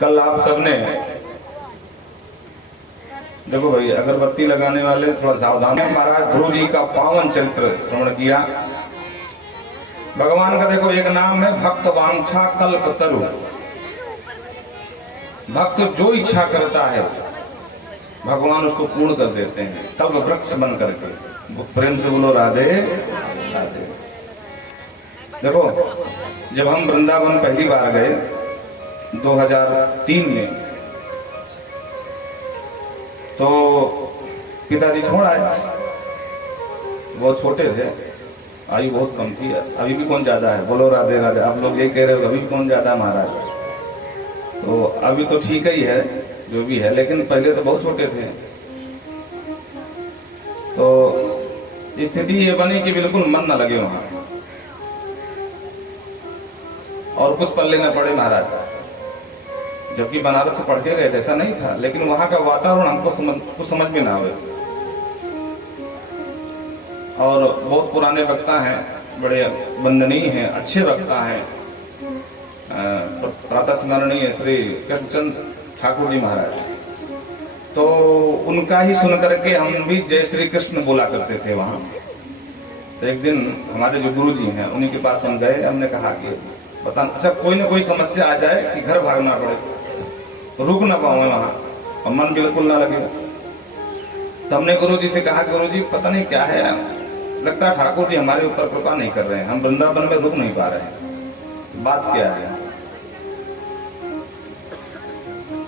कल आप सबने, देखो भाई अगरबत्ती लगाने वाले थोड़ा सावधान है। महाराज ध्रुव जी का पावन चरित्र श्रवण किया। भगवान का देखो एक नाम है भक्त वांछा कल्पतरु। भक्त जो इच्छा करता है भगवान उसको पूर्ण कर देते हैं, तब वृक्ष बन करके। प्रेम से बोलो राधे राधे। देखो जब हम वृंदावन पहली बार गए 2003 में, तो पिताजी छोड़ आए। बहुत छोटे थे, आयु बहुत कम थी। अभी भी कौन ज्यादा है, बोलो राधे राधे। आप लोग यही कह रहे हो अभी भी कौन ज्यादा है महाराज। तो अभी तो ठीक ही है जो भी है, लेकिन पहले तो बहुत छोटे थे। तो स्थिति ये बनी कि बिल्कुल मन न लगे वहां, और कुछ पढ़ लेना पड़े महाराज। जबकि बनारस से पढ़ के गए थे, ऐसा नहीं था, लेकिन वहां का वातावरण हमको कुछ समझ में ना आवे। और बहुत पुराने वक्ता हैं, बड़े वंदनीय हैं, अच्छे वक्ता हैं, प्रातः स्मरणीय श्री कृष्णचंद्र ठाकुर जी महाराज। तो उनका ही सुन करके हम भी जय श्री कृष्ण बोला करते थे वहाँ। तो एक दिन हमारे जो गुरु जी हैं उन्हीं के पास हम गए। हमने कहा कि बता, अच्छा कोई ना कोई समस्या आ जाए कि घर भागना पड़े, रुक ना पाऊँ वहाँ और मन बिल्कुल ना लगे। तो हमने गुरु जी से कहा गुरु जी पता नहीं क्या है, लगता है ठाकुर जी हमारे ऊपर कृपा नहीं कर रहे हैं, हम वृंदावन में रुक नहीं पा रहे हैं, बात क्या है।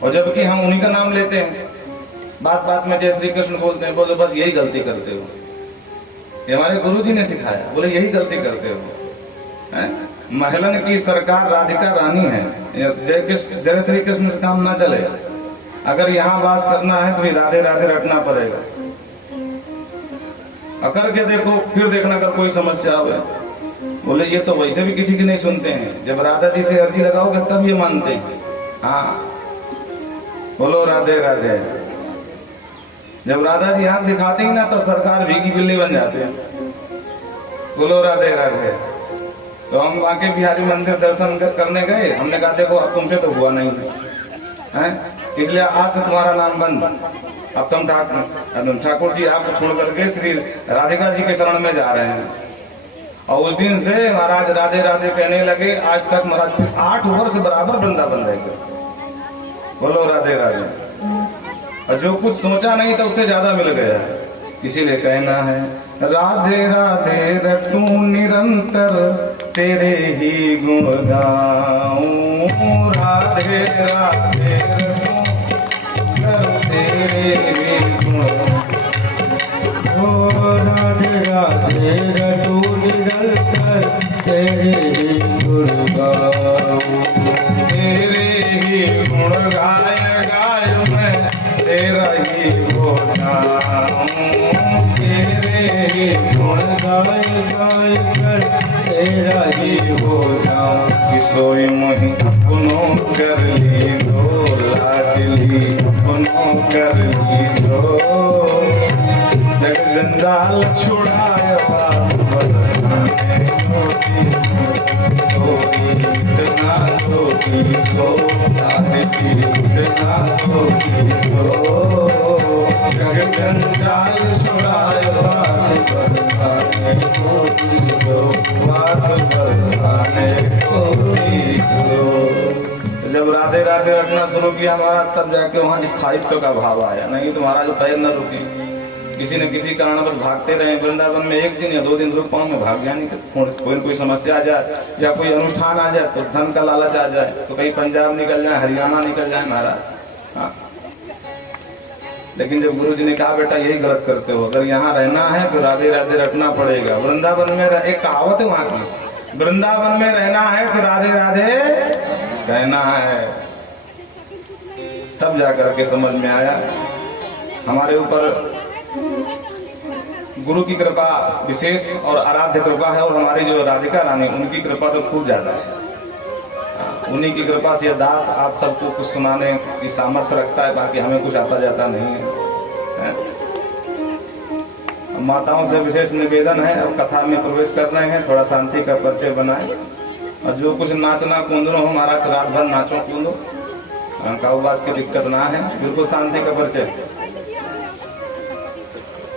और जबकि हम उन्हीं का नाम लेते हैं, बात बात में जय श्री कृष्ण बोलते हैं। बोले बस यही गलती करते हो, ये हमारे गुरु जी ने सिखाया। बोले यही गलती करते हो। महलन की सरकार राधिका रानी है, जय श्री कृष्ण से काम ना चले। अगर यहाँ वास करना है तो राधे राधे रटना पड़ेगा। अकर के देखो फिर देखना अगर कोई समस्या हो। बोले ये तो वैसे भी किसी की नहीं सुनते हैं, जब राधा जी से अर्जी लगाओगे तब ये मानते हैं। हाँ बोलो राधे राधे। जब राधा जी हाथ दिखाते ही ना तो सरकार भीगी बिल्ली बन जाते हैं। बोलो राधे राधे। तो हम बांके बिहारी मंदिर दर्शन करने गए। हमने कहा देखो अब तुमसे तो हुआ नहीं है, इसलिए आज से तुम्हारा नाम बंद। अब तुम ठाकुर जी आपको छोड़ करके श्री राधिका जी के शरण में जा रहे हैं। और उस दिन से महाराज राधे राधे कहने लगे। आज तक महाराज 8 वर्ष बराबर वृंदावन रह गए। बोलो राधे राधे। और जो कुछ सोचा नहीं था उससे ज्यादा मिल गया। इसीलिए कहना है राधे राधे रटू निरंतर तेरे ही गुण गाऊं। राधे राधे रटू तेरे ही गुण। ओ राधे राधे रटू निरंतर तेरे ही गुण गाऊं। तेरे ही गुण गाय गाय मैं तेरा ही हो जाऊं। तेरे ही गुण गाय गाय कर तेरा ही हो जाऊं। कि सोई मोहि अपनों कर ली दो लाडली अपनों कर ली दो। जग जंजाल छुड़ाया बास बरसाने होती सोई इतना होती तो आदती इतना होती तो। जग जंजाल छुड़ाया बास बरसाने होती तो बास बरसाने होती तो। जब राधे राधे रटना शुरू किया हमारा, तब जाके वहाँ स्थायित्व का भाव आया। नहीं तो महाराज पैर न रुके, किसी न किसी कारण बस भागते रहे। वृंदावन में 1 दिन या 2 दिन रुक पाऊँ मैं भाग गया। नहीं कोई समस्या आ जाए या कोई अनुष्ठान आ जाए तो धन का लालच आ जाए तो कहीं पंजाब निकल जाए, हरियाणा निकल जाए महाराज। हाँ लेकिन जब गुरु जी ने कहा बेटा यही गलत करते हो, अगर यहाँ रहना है तो राधे राधे रटना पड़ेगा। वृंदावन में एक कहावत है वहाँ की, वृंदावन में रहना है तो राधे राधे कहना है। तब जाकर के समझ में आया हमारे ऊपर गुरु की कृपा विशेष और आराध्य कृपा है। और हमारी जो राधिका रानी उनकी कृपा तो खूब ज्यादा है। उन्हीं की कृपा से दास आप सबको कुछ सुनाने की सामर्थ्य रखता है, बाकी हमें कुछ आता जाता नहीं है। माताओं से विशेष निवेदन है, अब कथा में प्रवेश कर रहे हैं, थोड़ा शांति का परिचय बनाए। और जो कुछ नाचना कूदना हो महाराज रात भर नाचो कूदो, काऊ बात की दिक्कत ना है, बिल्कुल शांति का परिचय।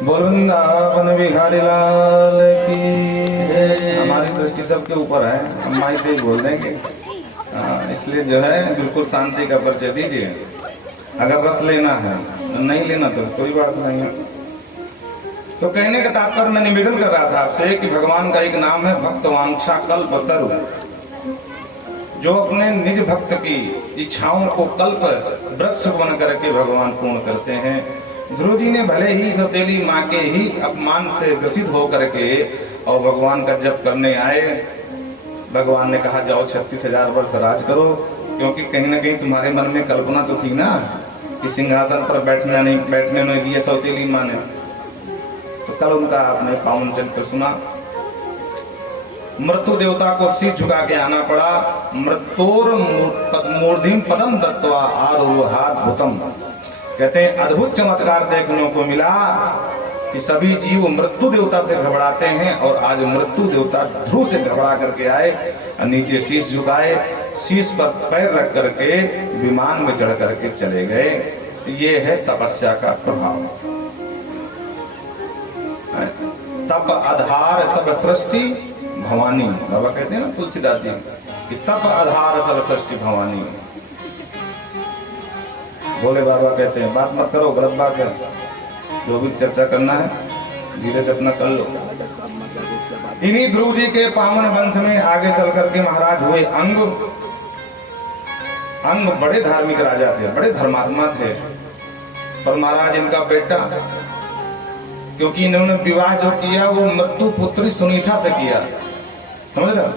वृंदावन बिहारी लाल की। हमारी दृष्टि सबके ऊपर है, हम माई से ही बोल देंगे, इसलिए जो है बिल्कुल शांति का परिचय दीजिए। अगर रस लेना है, नहीं लेना तो कोई बात नहीं है। तो कहने का तात्पर्य मैं निवेदन कर रहा था आपसे कि भगवान का एक नाम है भक्तवांछा कल्पतरु, जो अपने निज भक्त की इच्छाओं को कल्प वृक्ष बन करके भगवान पूर्ण करते हैं। ध्रुव जी ने भले ही सौतेली माँ के ही अपमान से ग्रसित होकर के और भगवान का जप करने आए। भगवान ने कहा जाओ 36,000 वर्ष राज करो, क्योंकि कहीं ना कहीं तुम्हारे मन में कल्पना तो थी ना कि सिंहासन पर बैठने नहीं दिया सौतेली माँ ने। तो कल उनका आपने पावन चरित्र सुना। मृत्यु देवता को शीश झुका के आना पड़ा। मृत्योर मूर्धिम पदम दत्वा आरोहात भूतम। कहते हैं अद्भुत चमत्कार देखने को मिला कि सभी जीव मृत्यु देवता से घबराते हैं, और आज मृत्यु देवता ध्रुव से घबरा करके आए, नीचे शीश झुकाए, शीश पर पैर रख करके विमान में चढ़ करके चले गए। ये है तपस्या का प्रभाव। तप आधार सब सृष्टि भवानी, बाबा कहते हैं ना तुलसीदास जी कि तप आधार सब सृष्टि भवानी। बोले बाबा कहते हैं बात मत करो, गलत बात है, जो भी चर्चा करना है धीरे से अपना कर लो। इन्हीं ध्रुव जी के पावन वंश में आगे चल करके महाराज हुए अंग। अंग बड़े धार्मिक राजा थे, बड़े धर्मात्मा थे, पर महाराज इनका बेटा, क्योंकि इन्होंने विवाह जो किया वो मृत्यु पुत्री सुनीता से किया, समझ रहे?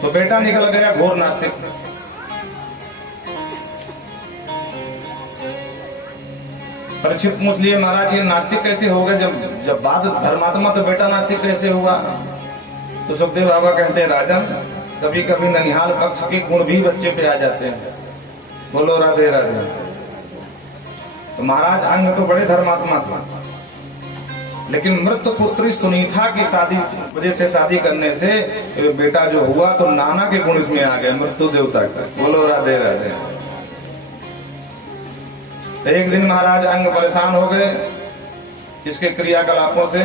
तो बेटा निकल गया घोर नास्तिक। परीक्षित पूछ लिए महाराज ये नास्तिक कैसे हो गए, जब बाप धर्मात्मा तो बेटा नास्तिक कैसे हुआ? तो सुखदेव बाबा कहते हैं राजन, कभी कभी ननिहाल पक्ष के गुण भी बच्चे पे आ जाते हैं। बोलो राधे राधे। तो महाराज अंग तो बड़े धर्मात्मा था, लेकिन मृत पुत्री सुनीता की शादी वजह से शादी करने से बेटा जो हुआ तो नाना के गुण इसमें आ गए, मृत्यु देवता का। बोलो राधे राधे। तो एक दिन महाराज अंग परेशान हो गए इसके क्रियाकलापों से,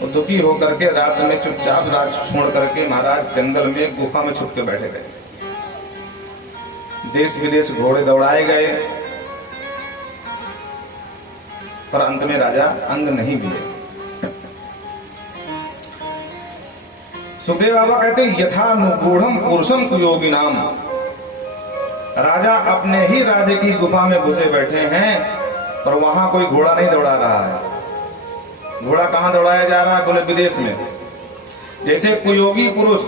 तो दुखी होकर के रात में चुपचाप राज छोड़ करके महाराज जंगल में गुफा में छुप के बैठे गए। देश विदेश घोड़े दौड़ाए गए, पर अंत में राजा अंग नहीं मिले। सुखदेव बाबा कहते यथानुगूढ़म पुरुषम कुयोगी नाम। राजा अपने ही राज्य की गुफा में घुसे बैठे हैं, पर वहां कोई घोड़ा नहीं दौड़ा रहा है। घोड़ा कहां दौड़ाया जा रहा है? बोले विदेश में। जैसे कुयोगी पुरुष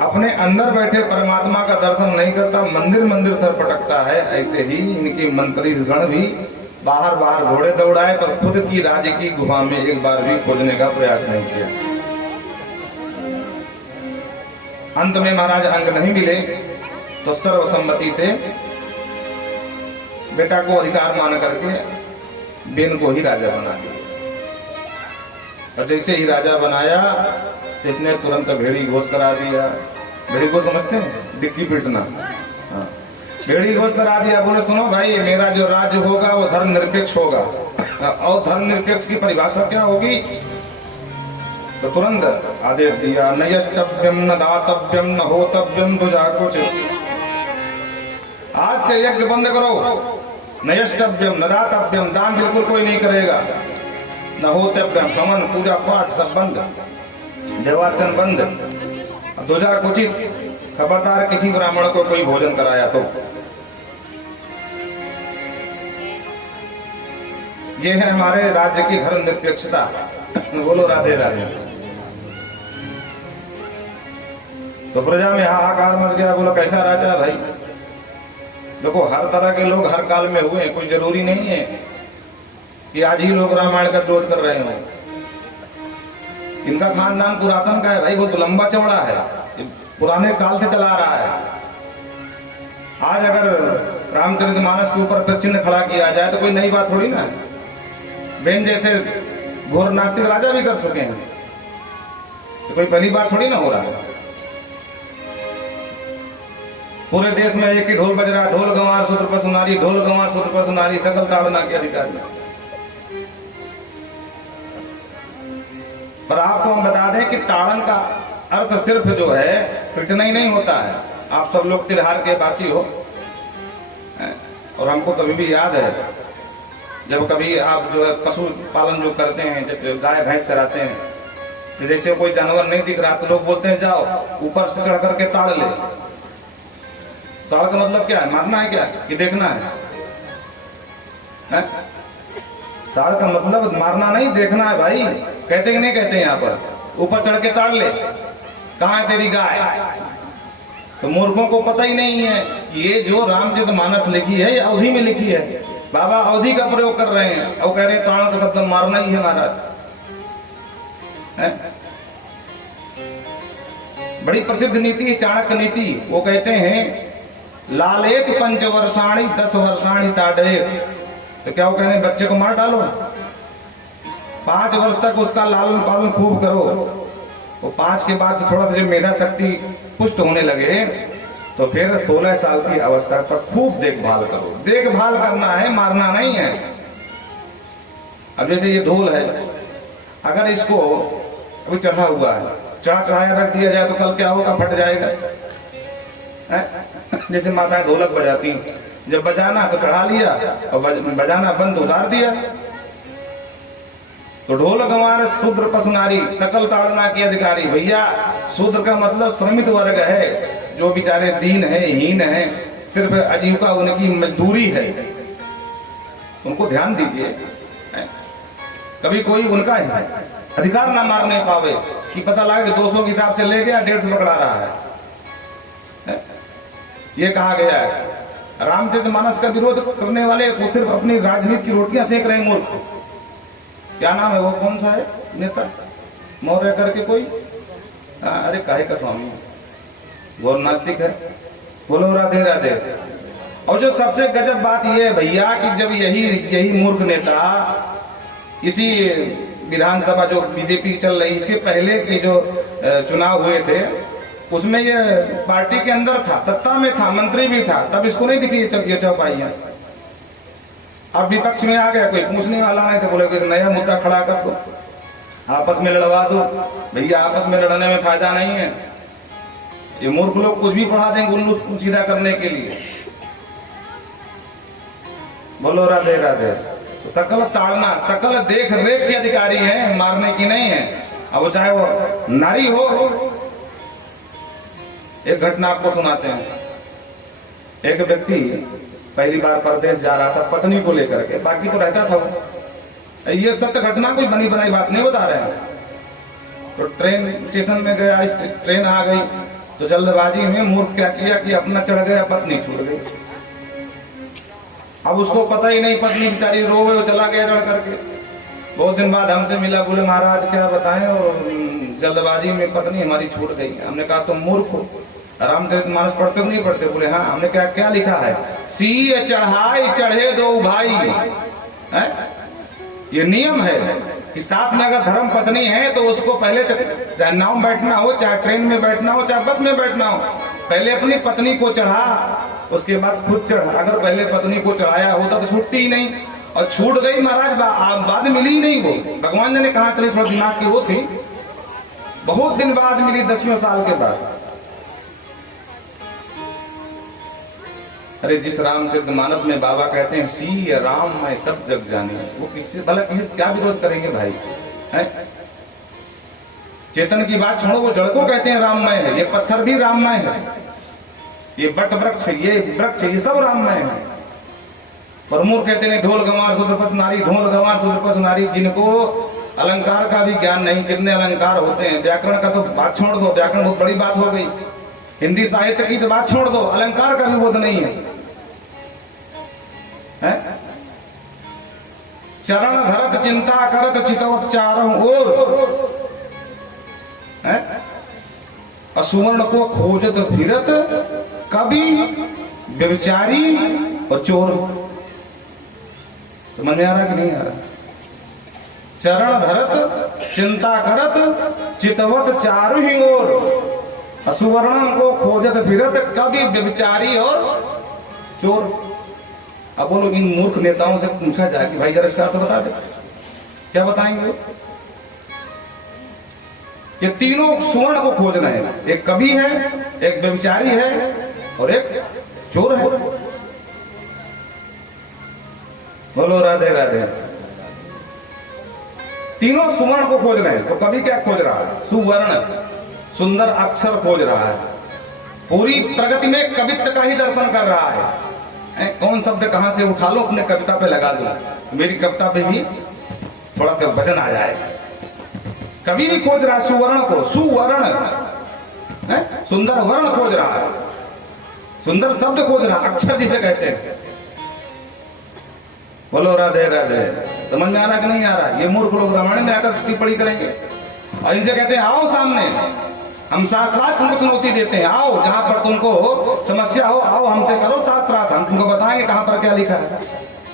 अपने अंदर बैठे परमात्मा का दर्शन नहीं करता, मंदिर मंदिर सर पटकता है, ऐसे ही इनके मंत्री गण भी बाहर बाहर घोड़े दौड़ाए, पर खुद की राज्य की गुफा में एक बार भी खोजने का प्रयास नहीं किया। अंत में महाराज अंग नहीं मिले, तो सर्वसम्मति से बेटा को अधिकार मान करके बेन को ही राजा बना दिया। और जैसे ही राजा बनाया, इसने तुरंत भेड़ी घोष करा दिया। भेड़ी को समझते हैं? डिक्की पीटना। हाँ, भेड़ी घोष करा दिया। बोले सुनो भाई, मेरा जो राज्य होगा वो धर्मनिरपेक्ष होगा। और धर्मनिरपेक्ष की परिभाषा क्या होगी? तो तुरंत आदेश दिया, न यष्टव्यम न दातव्यम न होतव्यम भुजाकोचित। आज से यज्ञ बंद करो। न यष्टव्यम न दातव्यम, दान बिल्कुल कोई नहीं करेगा। न होतव्यम, हवन पूजा पाठ सब बंद, देवार्चन बंद। ध्वजाकोचित, खबरदार किसी ब्राह्मण को कोई भोजन कराया तो। ये है हमारे राज्य की धर्म निरपेक्षता। बोलो राधे राधे। तो प्रजा में हाहाकार मच गया। बोला कैसा राजा भाई? देखो हर तरह के लोग हर काल में हुए, कोई जरूरी नहीं है कि आज ही लोग रामायण का विरोध कर रहे हो। इनका खानदान पुरातन का है भाई, बहुत लंबा चौड़ा है, पुराने काल से चला रहा है। आज अगर रामचरितमानस के ऊपर चिन्ह खड़ा किया जाए तो कोई नई बात थोड़ी ना है। बेन जैसे घोर नास्तिक राजा भी कर चुके हैं, तो कोई पहली बार थोड़ी ना हो रहा है। पूरे देश में एक ही ढोल बज रहा, ढोल गंवार सूत्र पर सुनारी, ढोल गंवार सूत्र पर सुनारी, सकल ताड़ना के अधिकारी। पर आपको हम बता दें कि ताड़न का अर्थ सिर्फ जो है पिटना ही नहीं होता है। आप सब लोग तिरहार के वासी हो, और हमको कभी भी याद है जब कभी आप जो है पशु पालन जो करते हैं, जब गाय भैंस चराते हैं, तो जैसे कोई जानवर नहीं दिख रहा तो लोग बोलते हैं जाओ ऊपर से चढ़ करके ताड़ ले। ताड़ का मतलब क्या है? मारना है क्या कि देखना है? ताड़ का मतलब मारना नहीं, देखना है भाई। कहते कि नहीं कहते यहाँ पर, ऊपर चढ़ के ताड़ ले, कहाँ है तेरी गाय? तो मूर्खों को पता ही नहीं है कि ये जो रामचरितमानस लिखी है ये अवधि में लिखी है। बाबा अवधि का प्रयोग कर रहे हैं और कह रहे हैं ताड़ का शब्द मारना ही है महाराज। बड़ी प्रसिद्ध नीति चाणक्य नीति, वो कहते हैं लालेत 5 वर्षाणी 10 वर्षाणी ताड़े। तो क्या वो कह रहे हैं बच्चे को मार डालो, 5 वर्ष तक उसका लालन पालन खूब करो, वो 5 के बाद थोड़ा सा मेधा शक्ति पुष्ट होने लगे तो फिर 16 साल की अवस्था तक खूब देखभाल करो। देखभाल करना है, मारना नहीं है। अब जैसे ये ढोल है, अगर इसको अभी चढ़ा हुआ है, चढ़ाया रख दिया जाए तो कल क्या होगा? फट जाएगा। जैसे माताएं ढोलक बजाती, जब बजाना तो चढ़ा लिया और बजाना बंद उतार दिया। तो ढोल गंवार शूद्र पसनारी, सकल ताड़ना के अधिकारी। भैया शूद्र का मतलब श्रमित वर्ग है, जो बेचारे दीन है, हीन है, सिर्फ आजीविका उनकी मजदूरी है, उनको ध्यान दीजिए। कभी कोई उनका अधिकार ना मारने पावे कि पता लगा कि 200 के हिसाब से ले गया, 150 पकड़ा रहा है। ये कहा गया है। रामचरितमानस का विरोध करने वाले वो सिर्फ अपनी राजनीति की रोटियां सेक रहे मूर्ख। क्या नाम है वो, कौन था है नेता मौर्य करके कोई? अरे काहे का स्वामी, वो नास्तिक है। बोलो राधे राधे। और जो सबसे गजब बात ये है भैया कि जब यही मूर्ख नेता इसी विधानसभा जो बीजेपी चल रही, इसके पहले के जो चुनाव हुए थे उसमें ये पार्टी के अंदर था, सत्ता में था, मंत्री भी था, तब इसको नहीं दिखी ये चौपाइयां। अब विपक्ष में आ गया, कोई पूछने वाला नहीं, तो बोले कोई नया मुद्दा खड़ा कर दो, आपस में लड़वा दो। भैया आपस में लड़ने में फायदा नहीं है। ये मूर्ख लोग कुछ भी पढ़ा देंगे उल्लू सीधा करने के लिए। बोलो राधे राधे। तो सकल ताड़ना, सकल देख रेख के अधिकारी हैं, मारने की नहीं है। अब वो चाहे वो नारी हो। एक घटना आपको सुनाते हैं। एक व्यक्ति पहली बार परदेश जा रहा था पत्नी को लेकर के, बाकी तो रहता था वो। ये सब तो घटना कोई बनी बनाई बात नहीं बता रहे हैं। तो ट्रेन स्टेशन में गया, ट्रेन आ गई तो जल्दबाजी में मूर्ख क्या किया कि अपना चढ़ गया, पत्नी छूट गई। अब उसको पता ही नहीं, पत्नी बेचारी रो गई, वो चला गया चढ़ करके। बहुत दिन बाद हमसे मिला, बोले महाराज क्या बताएं, और जल्दबाजी में पत्नी हमारी छूट गई। हमने कहा तुम मूर्ख हो, रामचरितमानस पढ़ते हो नहीं पढ़ते? बोले हाँ। हमने क्या क्या लिखा है? सी चढ़ाई चढ़े दो भाई है? ये नियम है कि साथ में अगर धर्म पत्नी है तो उसको पहले चाहे नाव में बैठना हो, चाहे ट्रेन में बैठना हो, चाहे बस में बैठना हो, पहले अपनी पत्नी को चढ़ा, उसके बाद खुद चढ़ा। अगर पहले पत्नी को चढ़ाया होता तो छूटती ही नहीं, और छूट गई महाराज, बाद मिली ही नहीं। वो भगवान ने कहा चली, थोड़ा दिमाग की वो थी, बहुत दिन बाद मिली, 10 साल के बाद। अरे जिस रामचरितमानस में बाबा कहते हैं सी राम मैं सब जग जाने, वो किसी भला किसी क्या विरोध करेंगे भाई? है चेतन की बात छोड़ो, वो जड़ को कहते हैं राममय है, ये पत्थर भी राममय है, ये बट वृक्ष, ये वृक्ष, ये सब राममय है। प्रमूर कहते हैं ढोल गंवार शूद्रपस नारी, ढोल गंवार शूद्रपस नारी। जिनको अलंकार का भी ज्ञान नहीं, कितने अलंकार होते हैं। व्याकरण का तो बात छोड़ दो, व्याकरण बहुत बड़ी बात हो गई। हिंदी साहित्य की तो बात छोड़ दो, अलंकार का भी बोध नहीं है। चरण धरत चिंता करत चितवत चारों ओर, असुवर्ण को खोजत फिरत कभी व्यभिचारी और चोर। समझ में आ रहा कि नहीं आ रहा? चरण धरत चिंता करत चितवत चारों ही ओर, असुवर्ण को खोजत फिरत कवि व्यभिचारी और चोर। अब बोलो इन मूर्ख नेताओं से पूछा जाए कि भाई जरा इसका अर्थ बता दे, क्या बताएंगे? ये तीनों सुवर्ण को खोज रहे हैं, एक कवि है, एक व्यभिचारी है और एक चोर है। बोलो राधे राधे। तीनों सुवर्ण को खोज रहे हैं। तो कवि क्या खोज रहा है? सुवर्ण, सुंदर अक्षर खोज रहा है। पूरी प्रगति में कवित्व का ही दर्शन कर रहा है। कौन शब्द कहां से उठा लो अपने कविता पे लगा दो, मेरी कविता पे भी थोड़ा सा वजन आ जाएगा। कवि भी खोज रहा है सुवर्ण को, सुवर्ण, सुंदर वर्ण खोज रहा है, सुंदर शब्द खोज रहा है, अक्षर जिसे कहते हैं। बोलो राधे राधे। समझ में आ रहा कि नहीं आ रहा? ये मूर्ख लोग रामायण में आकर टिप्पणी करेंगे और इनसे कहते हैं आओ सामने, हम शास्त्रार्थ तुमको चुनौती देते हैं, आओ जहां पर तुमको समस्या हो आओ हमसे करो शास्त्रार्थ, हम तुमको बताएंगे कहां पर क्या लिखा है।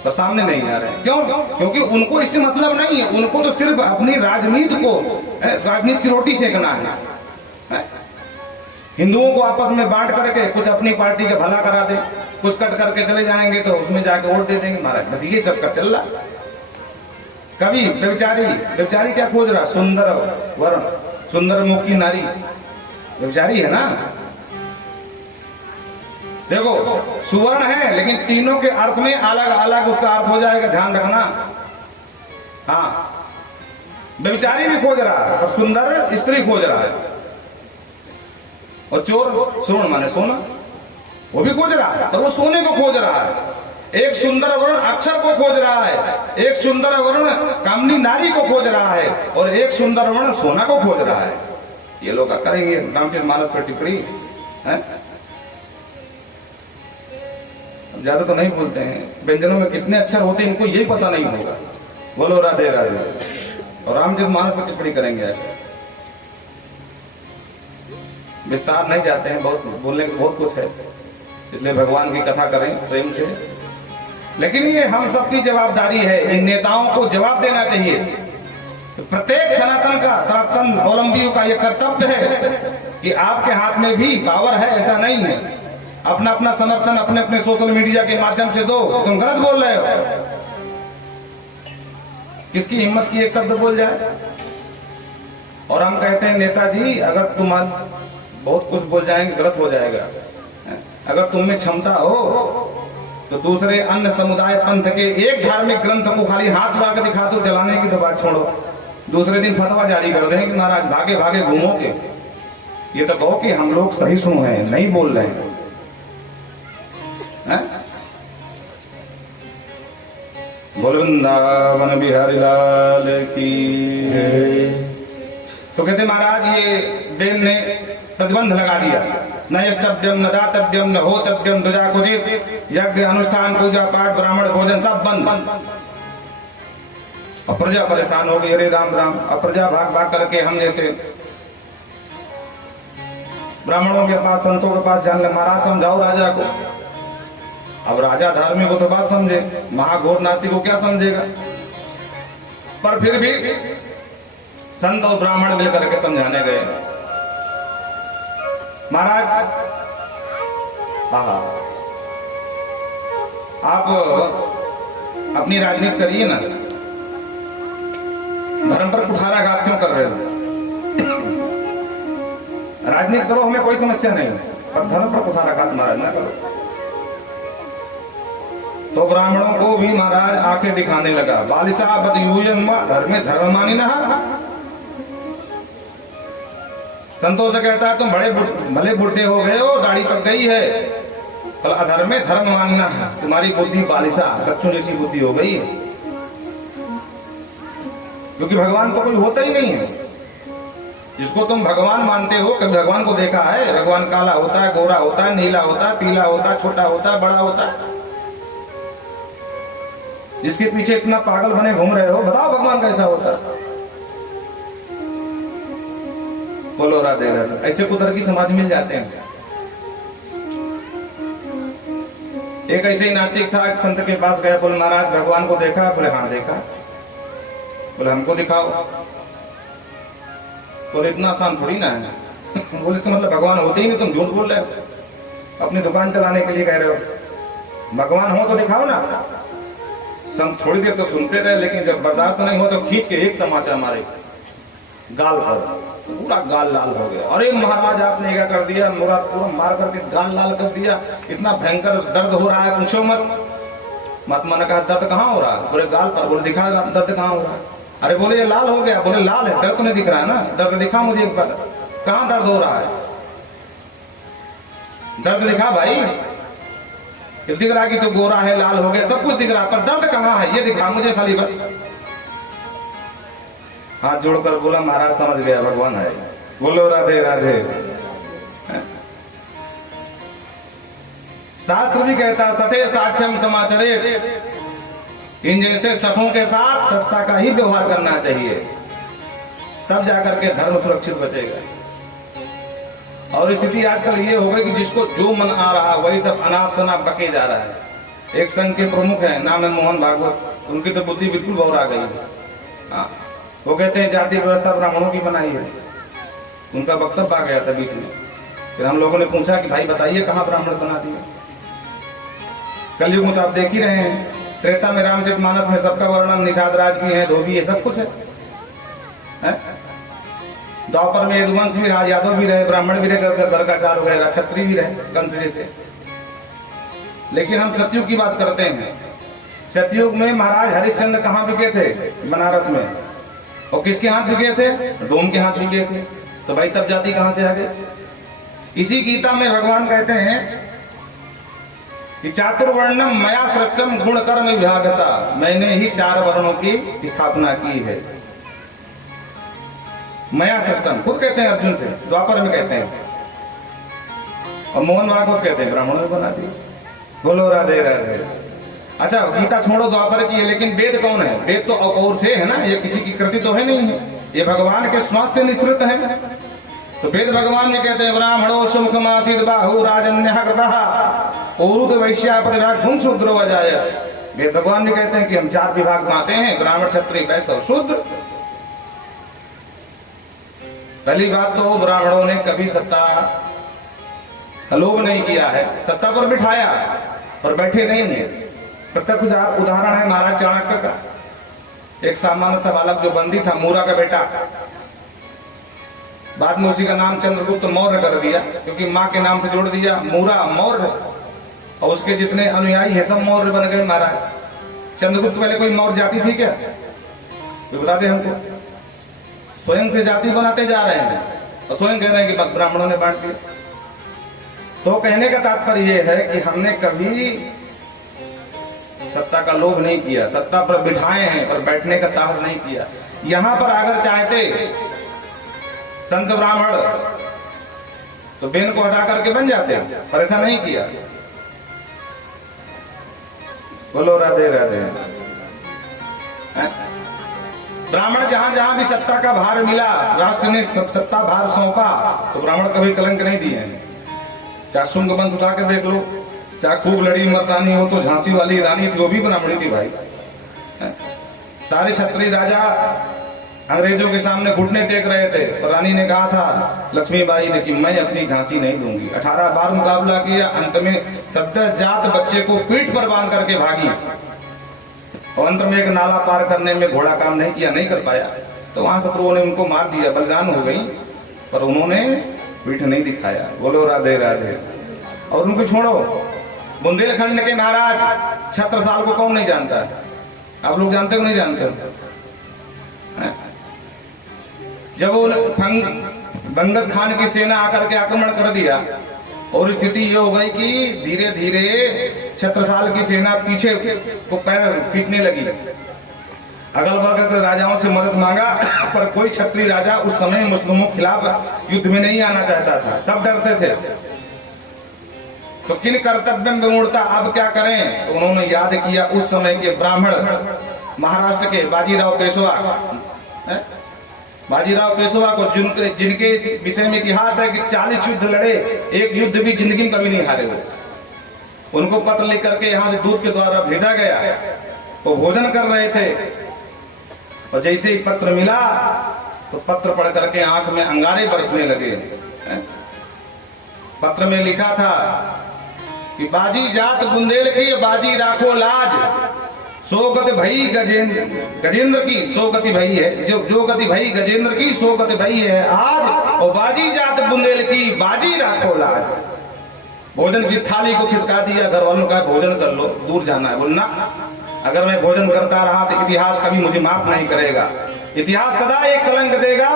तो सामने नहीं आ रहे हैं। क्यों? क्योंकि उनको इससे मतलब नहीं है। उनको तो सिर्फ अपनी राजनीति को, राजनीति की रोटी सेकना है। हिंदुओं को आपस में बांट करके कुछ अपनी पार्टी का भला करा दे, कुछ कट करके चले जाएंगे तो उसमें जाके वोट दे देंगे महाराज। बस ये सब का चल रहा। कवि व्यभिचारी, व्यभिचारी क्या खोज रहा? सुंदर वर्ण, सुंदर मुख की नारी, व्यभिचारी है ना। देखो सुवर्ण है लेकिन तीनों के अर्थ में अलग अलग उसका अर्थ हो जाएगा, ध्यान रखना। हाँ, व्यभिचारी भी खोज रहा है और सुंदर स्त्री खोज रहा है। और चोर, स्वर्ण माने सोना, वो भी खोज रहा है पर वो सोने को खोज रहा है। एक सुंदर वर्ण अक्षर को खोज रहा है, एक सुंदर वर्ण कामनी नारी को खोज रहा है और एक सुंदर वर्ण सोना को खोज रहा है। ये लोग करेंगे रामचरितमानस पर टिप्पणी है। ज्यादा तो नहीं बोलते हैं, व्यंजनों में कितने अक्षर होते हैं इनको यही पता नहीं होगा। बोलो राधे राधे। और रामचरितमानस पर टिप्पणी करेंगे, विस्तार नहीं जाते हैं, बहुत बोलने को बहुत कुछ है, इसलिए भगवान की कथा करें प्रेम से। लेकिन ये हम सबकी जवाबदारी है, इन नेताओं को जवाब देना चाहिए। प्रत्येक सनातन अवलंबियों का यह कर्तव्य है कि आपके हाथ में भी पावर है, ऐसा नहीं है। अपना अपना समर्थन अपने अपने सोशल मीडिया के माध्यम से दो। तुम गलत बोल रहे हो, किसकी हिम्मत की एक शब्द बोल जाए? और हम कहते हैं नेताजी अगर तुम बहुत कुछ बोल जाएंगे गलत हो जाएगा। अगर तुम में क्षमता हो तो दूसरे अन्य समुदाय पंथ के एक धार्मिक ग्रंथ को खाली हाथ लगा के दिखा दो, जलाने की तो बात छोड़ो, दूसरे दिन फतवा जारी कर दें कि महाराज भागे भागे घूमोगे। ये तो कहो कि हम लोग सही सुन हैं, नहीं बोल रहे हैं। वृंदावन बिहारी लाल की। तो कहते महाराज ये बेन ने प्रतिबंध लगा दिया, न यष्टव्यम न दातव्यम न होतव्यम दुजा कुचित, यज्ञ अनुष्ठान पूजा पाठ ब्राह्मण भोजन सब बंद। और प्रजा परेशान हो गई, अरे राम राम। अब प्रजा भाग भाग करके हम जैसे ब्राह्मणों के पास संतों के पास जाने, महाराज समझाओ राजा को। अब राजा धार्मिक को तो बात समझे, महाघोर नाती को क्या समझेगा? पर फिर भी संत और ब्राह्मण मिलकर के समझाने गए, महाराज आप अपनी राजनीति करिए ना, धर्म पर कुठाराघात क्यों कर रहे हो? राजनीति करो, हमें कोई समस्या नहीं, पर धर्म पर कुठाराघात महाराज ना करो। तो ब्राह्मणों को भी महाराज आंखें दिखाने लगा। बालिसा बदयूयम धर्मे धर्म मानी ना। संतों से कहता है तुम बड़े भले बुढ़े हो गए हो, दाढ़ी पक गई है, पर अधर्म में धर्म मानना है। तुम्हारी बुद्धि बालिसा बच्चों जैसी बुद्धि हो गई है, क्योंकि भगवान को कोई होता ही नहीं है। जिसको तुम भगवान मानते हो, कभी भगवान को देखा है? भगवान काला होता है, गोरा होता है, नीला होता है, पीला होता है, छोटा होता है, बड़ा होता है। जिसके पीछे इतना पागल बने घूम रहे हो, बताओ भगवान कैसा होता है? बोलो राधे राधे। ऐसे कुतर की समाज मिल जाते हैं। एक ऐसे ही नास्तिक था, एक संत के पास गया, बोले महाराज भगवान को देखा? बोले हाँ देखा। बोले हमको दिखाओ। बोले इतना आसान थोड़ी ना है। बोले इसका मतलब भगवान होते ही नहीं, तुम झूठ बोल रहे हो। अपनी दुकान चलाने के लिए कह रहे हो। भगवान हो तो दिखाओ ना। संत थोड़ी देर तो सुनते रहे, लेकिन जब बर्दाश्त नहीं हो तो खींच के एक तमाचा मारे गाल पर, पूरा गाल लाल हो गया। अरे महाराज आपने क्या कर दिया, मुरा पूरा मार करके गाल लाल कर दिया, इतना भयंकर दर्द हो रहा है, पूछो मत। महात्मा ने कहा दर्द कहाँ हो रहा है? बोले गाल पर। बोले दिखा दर्द कहाँ हो रहा है? अरे बोले ये लाल हो गया। बोले लाल है, दर्द तो नहीं दिख रहा है ना, दर्द दिखा मुझे एक बार, कहाँ दर्द हो रहा है? दर्द दिखा भाई, दिख रहा कि तो गोरा है, लाल हो गया, सब कुछ दिख रहा, पर दर्द कहाँ है ये दिखा मुझे खाली बस। हाथ जोड़कर बोला महाराज समझ गया भगवान है। बोलो राधे राधे। शास्त्र भी कहता सठे साठ्यम समाचरे, इन जैसे सठों के साथ सठता का ही व्यवहार करना चाहिए, तब जाकर के धर्म सुरक्षित बचेगा। और स्थिति आजकल ये हो गई कि जिसको जो मन आ रहा वही सब अनाप शनाप बके जा रहा है। एक संघ के प्रमुख है, नाम है मोहन भागवत, उनकी तो बुद्धि बिल्कुल बौर आ गई है। हाँ, वो कहते हैं जाति व्यवस्था ब्राह्मणों की बनाई है। उनका वक्तव्य आ गया था बीच में, फिर हम लोगों ने पूछा कि भाई बताइए कहाँ ब्राह्मण बना दिया। कलयुग में तो आप देख ही रहे हैं, त्रेता में रामचरितमानस में सबका वर्णन, निषाद राज भी है, धोबी है, सब कुछ है। द्वापर में यदुवंश भी रहा, यादव भी रहे, ब्राह्मण भी रहे, गर्गाचार वगैरह, क्षत्रिय भी रहे कंसरे से। लेकिन हम सतयुग की बात करते हैं। सतयुग में महाराज हरिश्चंद्र कहाँ बिके थे? बनारस में। और किसके हाथ बिके थे? डोम के हाथ बिके थे। तो भाई तब जाति कहाँ से आ गई? इसी गीता में भगवान कहते हैं कि चातुर्वर्णम मया सृष्टम गुण कर्म विभागसा, मैंने ही 4 वर्णों की स्थापना की है। मया सृष्टम खुद कहते हैं अर्जुन से, द्वापर में कहते हैं, और मोहन भागवत कहते हैं ब्राह्मणों ने बना दी। बोलो राधे राधे। अच्छा गीता छोड़ो द्वापर की है, लेकिन वेद कौन है? वेद तो अपौर से है ना, ये किसी की कृति तो है नहीं है, ये भगवान के श्वास से निस्तृत है। तो वेद भगवान में कहते हैं ब्राह्मणो सुमुखमासीद बाहु राजन्यः कृतः औरुत वैश्या परिवार गुण शूद्रो वजाय। वेद भगवान भी कहते हैं कि हम 4 विभाग मानते हैं, ब्राह्मण क्षत्रिय वैश्य और शूद्र। पहली बात तो ब्राह्मणों ने कभी सत्ता लोभ नहीं किया है, सत्ता पर बिठाया पर बैठे नहीं है। प्रत्यक्ष उदाहरण है महाराज चाणक्य का। एक सामान्य सा बालक जो बंदी था, मूरा का बेटा, बाद में उसी का नाम चंद्रगुप्त मौर्य कर दिया, क्योंकि माँ के नाम से जोड़ दिया, मूरा मौर्य, और उसके जितने अनुयायी है सब मौर्य बन गए महाराज। चंद्रगुप्त पहले कोई मौर्य जाति थी क्या? बता दे हमको। स्वयं से जाति बनाते जा रहे हैं और स्वयं कह रहे हैं कि ब्राह्मणों ने बांट दिया। तो कहने का तात्पर्य यह है कि हमने कभी सत्ता का लोभ नहीं किया, सत्ता पर बिठाए हैं पर बैठने का साहस नहीं किया। यहां पर अगर चाहते संत ब्राह्मण तो बेन को हटा करके बन जाते, पर ऐसा नहीं किया। बोलो राधे राधे। ब्राह्मण जहां जहां भी सत्ता का भार मिला, राष्ट्र ने सत्ता भार सौंपा, तो ब्राह्मण कभी कलंक नहीं दिए। चाहे शुंग बंद उठा के देख लो, चाहे खूब लड़ी मर्दानी हो तो झांसी वाली रानी थी, वो भी ब्राह्मणी थी भाई। सारे क्षत्रिय राजा अंग्रेजों के सामने घुटने टेक रहे थे, तो रानी ने कहा था लक्ष्मीबाई ने कि मैं अपनी झांसी नहीं दूंगी। 18 बार मुकाबला किया, अंत में 70 जात बच्चे को पीठ पर बांध करके भागी, और अंत में एक नाला पार करने में घोड़ा काम नहीं किया, नहीं कर पाया, तो वहां शत्रुओं ने उनको मार दिया, बलिदान हो गई, पर उन्होंने पीठ नहीं दिखाया। बोलो राधे राधे। और उनको छोड़ो, बुंदेलखंड के महाराज छत्रसाल को कौन नहीं जानता है? आप लोग जानते हो नहीं जानते? जब वो बंगस खान की सेना आकर के आक्रमण कर दिया और स्थिति ये हो गई कि धीरे धीरे छत्रसाल की सेना पीछे को पैर खींचने लगी, अगल बगल के राजाओं से मदद मांगा, पर कोई क्षत्रिय राजा उस समय मुस्लिमों के खिलाफ युद्ध में नहीं आना चाहता था, सब डरते थे। तो किन कर्तव्य में मूर्ता, अब क्या करें? तो उन्होंने याद किया उस समय के ब्राह्मण महाराष्ट्र के बाजीराव पेशवा, बाजीराव पेशवा को जिनके विषय में इतिहास है कि 40 युद्ध लड़े, एक युद्ध भी जिंदगी में कभी नहीं हारे हुए। उनको पत्र लिख करके यहाँ से दूत के द्वारा भेजा गया, वो भोजन कर रहे थे, और जैसे ही पत्र मिला तो पत्र पढ़ करके आंख में अंगारे बरसने लगे। पत्र में लिखा था कि बाजी जात बुंदेल की बाजी राखो लाज, सो गति भई गजेंद्र की सो गति भई है, जो गति भई गजेंद्र की सो गति भई है आज, और बाजी जात बुंदेल की बाजी राखो लाज। भोजन की थाली को खिसका दिया, घर वालों का भोजन कर लो, दूर जाना है। बोलना अगर मैं भोजन करता रहा तो इतिहास कभी मुझे माफ नहीं करेगा, इतिहास सदा एक कलंक देगा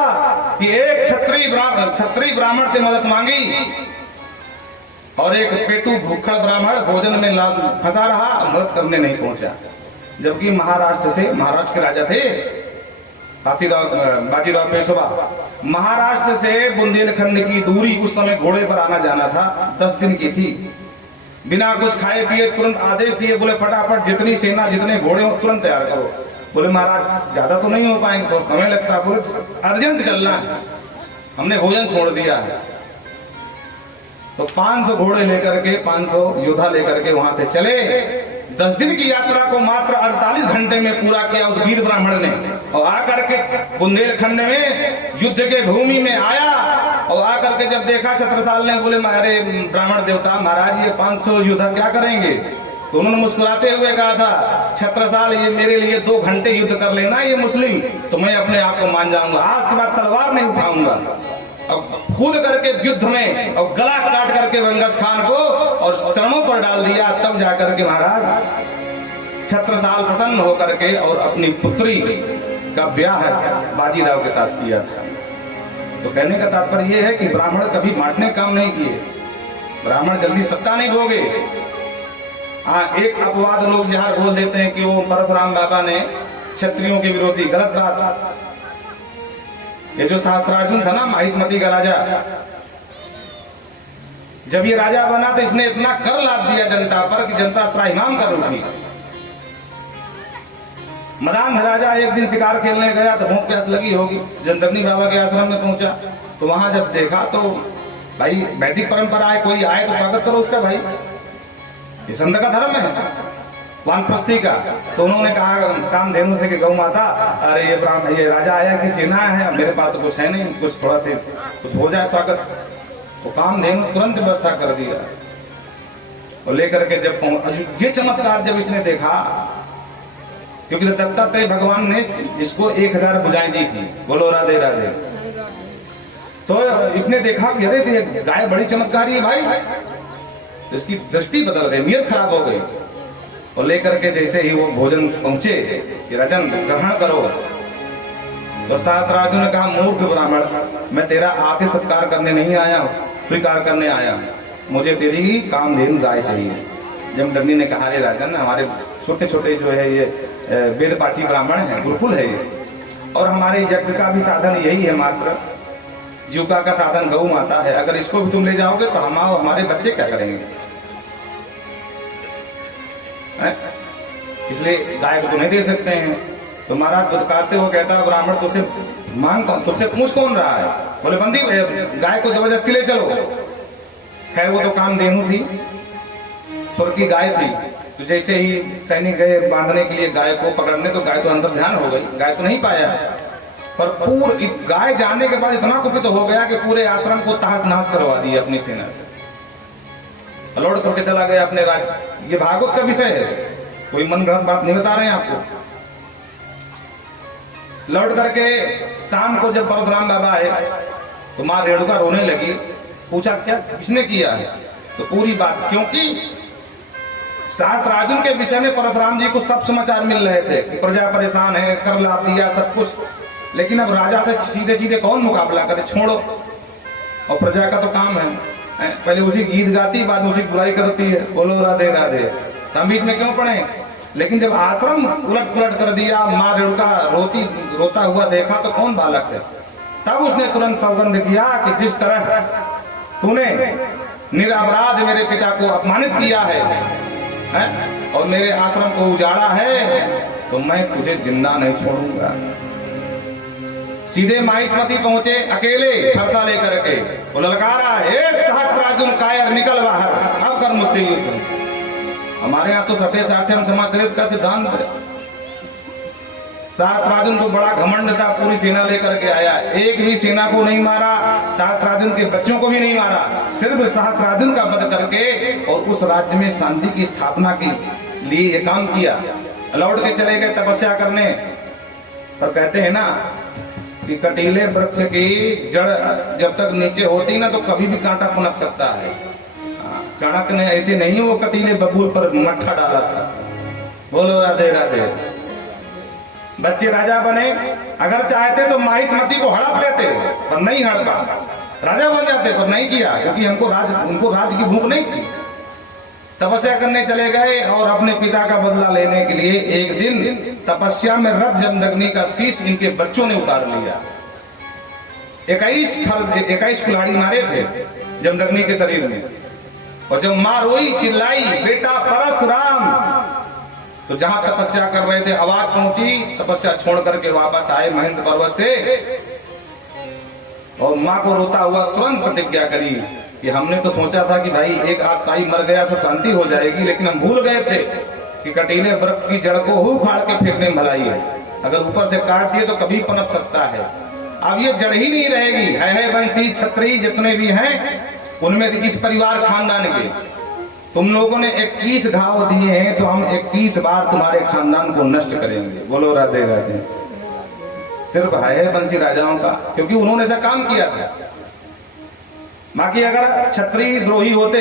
कि एक क्षत्रिय ब्राह्मण से मदद मांगी और एक पेटू भूखड़ ब्राह्मण भोजन में फंसा रहा, मदद करने नहीं पहुंचा। जबकि महाराष्ट्र के राजा थे बाजीराव पेशवा, महाराष्ट्र से बुंदेलखंड की दूरी उस समय घोड़े पर आना जाना था, 10 दिन की थी। बिना कुछ खाए पिए तुरंत आदेश दिए, बोले फटाफट जितनी सेना जितने घोड़े हो तुरंत तैयार करो। बोले महाराज ज्यादा तो नहीं हो पाएंगे, थोड़ा समय लगता है। बोले अर्जेंट चलना है, हमने भोजन छोड़ दिया है। तो 500 घोड़े लेकर के 500 योद्धा लेकर के वहां से चले। 10 दिन की यात्रा को मात्र 48 घंटे में पूरा किया उस वीर ब्राह्मण ने, और आकर के बुंदेलखंड में युद्ध के भूमि में आया। और आकर के जब देखा छत्रसाल ने, बोले अरे ब्राह्मण देवता महाराज ये 500 योद्धा क्या करेंगे? तो उन्होंने मुस्कुराते हुए कहा था, छत्रसाल ये मेरे लिए 2 घंटे युद्ध कर लेना ये मुस्लिम, तो मैं अपने आप को मान जाऊंगा, आज के बाद तलवार नहीं उठाऊंगा। अब कूद करके युद्ध में और गला काट करके वंगस खान को और चरणों पर डाल दिया। तब जाकर के महाराज छत्रसाल प्रसन्न होकर के और अपनी पुत्री का ब्याह बाजीराव के साथ किया था। तो कहने का तात्पर्य यह है कि ब्राह्मण कभी बांटने काम नहीं किए, ब्राह्मण जल्दी सत्ता नहीं भोगे। एक अपवाद लोग जहां बोल देते हैं कि वो परशुराम बाबा ने क्षत्रियों के विरोधी, गलत बात। ये जो सहस्त्रार्जुन था ना महिष्मती का राजा, जब ये राजा बना तो इसने इतना कर लाद दिया जनता पर कि जनता त्राहिमाम कर रही थी। मदान राजा एक दिन शिकार खेलने गया तो भूख प्यास लगी होगी, जनदग्नि बाबा के आश्रम में पहुंचा। तो वहां जब देखा तो भाई वैदिक परंपरा है, कोई आए तो स्वागत करो उसका, भाई ये संत का धर्म है, वानप्रस्थी का। तो उन्होंने कहा कामधेनु से कि गौ माता, अरे ये राजा आया कि सेना है, मेरे पास तो कुछ है नहीं, कुछ थोड़ा से कुछ हो जाए स्वागत। तो कामधेनु तुरंत व्यवस्था कर दिया और लेकर के जब ये चमत्कार जब इसने देखा, क्योंकि दत्तात्रेय भगवान ने इसको 1000 भुजाएं दी थी, बोलो राधे राधे। तो इसने देखा कि अरे गाय बड़ी चमत्कारी है भाई, तो इसकी दृष्टि बदल गई, नीयत खराब हो गई। और लेकर के जैसे ही वो भोजन पहुंचे कि राजन ग्रहण करो, तो सहस्त्रार्जुन ने कहा मूर्ख ब्राह्मण, मैं तेरा आतिथ्य सत्कार करने नहीं आया, स्वीकार करने आया, मुझे तेरी कामधेनु गाय चाहिए। जमदग्नि ने कहा, रे राजन हमारे छोटे छोटे जो है ये वेद पाठी ब्राह्मण हैं, गुरुकुल है ये, और हमारे यज्ञ का भी साधन यही है, मात्र जीविका का साधन गौ माता है, अगर इसको भी तुम ले जाओगे तो हमारे बच्चे क्या करेंगे? इसलिए गाय को तो नहीं दे सकते हैं। तो महाराज दुदकाते हो कहता है ब्राह्मण तुझसे मांग कौन, तुझसे पूछ कौन रहा है? बोले बंदी गाय को जबरदस्ती ले चलो। खैर वो तो कामधेनु थी, सुर की गाय थी। तो जैसे ही सैनिक गए बांधने के लिए गाय को पकड़ने, तो गाय तो अंदर ध्यान हो गई, गाय तो नहीं पाया। पर पूरी गाय जाने के बाद इतना कुपित हो गया कि पूरे आश्रम को तहस नहस करवा दिया अपनी सेना से, लौट करके चला गया अपने राज्य। ये भागवत का विषय है, कोई मन गढ़ंत बात नहीं बता रहे हैं आपको। लौट करके शाम को जब परशुराम बाबा आए तो माँ रेणुका रोने लगी, पूछा क्या किसने किया है? तो पूरी बात, क्योंकि सहस्त्रार्जुन के विषय में परशुराम जी को सब समाचार मिल रहे थे कि प्रजा परेशान है, कर लाभ दिया सब कुछ, लेकिन अब राजा से सीधे सीधे कौन मुकाबला करे, छोड़ो। और प्रजा का तो काम है, पहले उसी गीत गाती, बाद में उसी बुराई करती है, बोलो राधे राधे, हम बीच में क्यों पड़े? लेकिन जब आश्रम उलट पुलट कर दिया, माँ रेणुका रोता हुआ देखा तो कौन बालक है, तब उसने तुरंत सौगंध किया कि जिस तरह तूने निरपराध मेरे पिता को अपमानित किया है और मेरे आश्रम को उजाड़ा है, तो मैं तुझे जिंदा नहीं छोड़ूंगा। सीधे महिष्मती पहुंचे अकेले फरसा लेकर के, वो ललकारा, हे सहस्त्रार्जुन कायर निकल बाहर, अब कर मुझसे युद्ध। हमारे यहाँ तो सठे साठे हम समाचरित का सिद्धांत है, शाहतराजुन को बड़ा घमंड था, पूरी सेना लेकर के आया, एक भी सेना को नहीं मारा, शाहतराजुन के बच्चों को भी नहीं मारा, सिर्फ शाहतराजुन का वध करके और उस राज्य में शांति की स्थापना के लिए ये काम किया। लौट के चले गए तपस्या करने। पर कहते हैं ना कि कटीले वृक्ष की जड़ जब तक नीचे होती ना तो कभी भी कांटा पनप सकता है। चाणक्य ने ऐसे नहीं वो कटीले बबूल पर मट्ठा डाला था। बोलो राधे राधे। बच्चे राजा बने, अगर चाहते तो माहिष्मती को हड़प लेते पर नहीं हड़पा, राजा बन जाते पर नहीं किया, क्योंकि उनको राज की भूख नहीं थी। तपस्या करने चले गए और अपने पिता का बदला लेने के लिए एक दिन तपस्या में रत जमदग्नि का शीश इनके बच्चों ने उतार लिया। 21 कुल्हाड़ी मारे थे जमदग्नि के शरीर में, और जब मां रोई चिल्लाई बेटा परशुराम, तो जहां तपस्या कर रहे थे आवाज पहुंची, तपस्या छोड़ करके वापस आए महेंद्र पर्वत से, और मां को रोता हुआ तुरंत प्रतिज्ञा करी कि हमने तो सोचा था कि भाई एक आध ताई मर गया तो शांति हो जाएगी, लेकिन हम भूल गए थे कि कटीले वृक्ष की जड़ को उखाड़ के फेंकने में भलाई है, अगर ऊपर से काट दिए तो कभी पनप सकता है। अब ये जड़ ही नहीं रहेगी। है वंशी छत्री जितने भी हैं उनमें इस परिवार खानदान के तुम लोगों ने 21 घाव दिए हैं, तो हम 21 बार तुम्हारे खानदान को नष्ट करेंगे। बोलो राधे राधे। सिर्फ है वंशी राजाओं का, क्योंकि उन्होंने ऐसा काम किया था। बाकी अगर क्षत्रिय द्रोही होते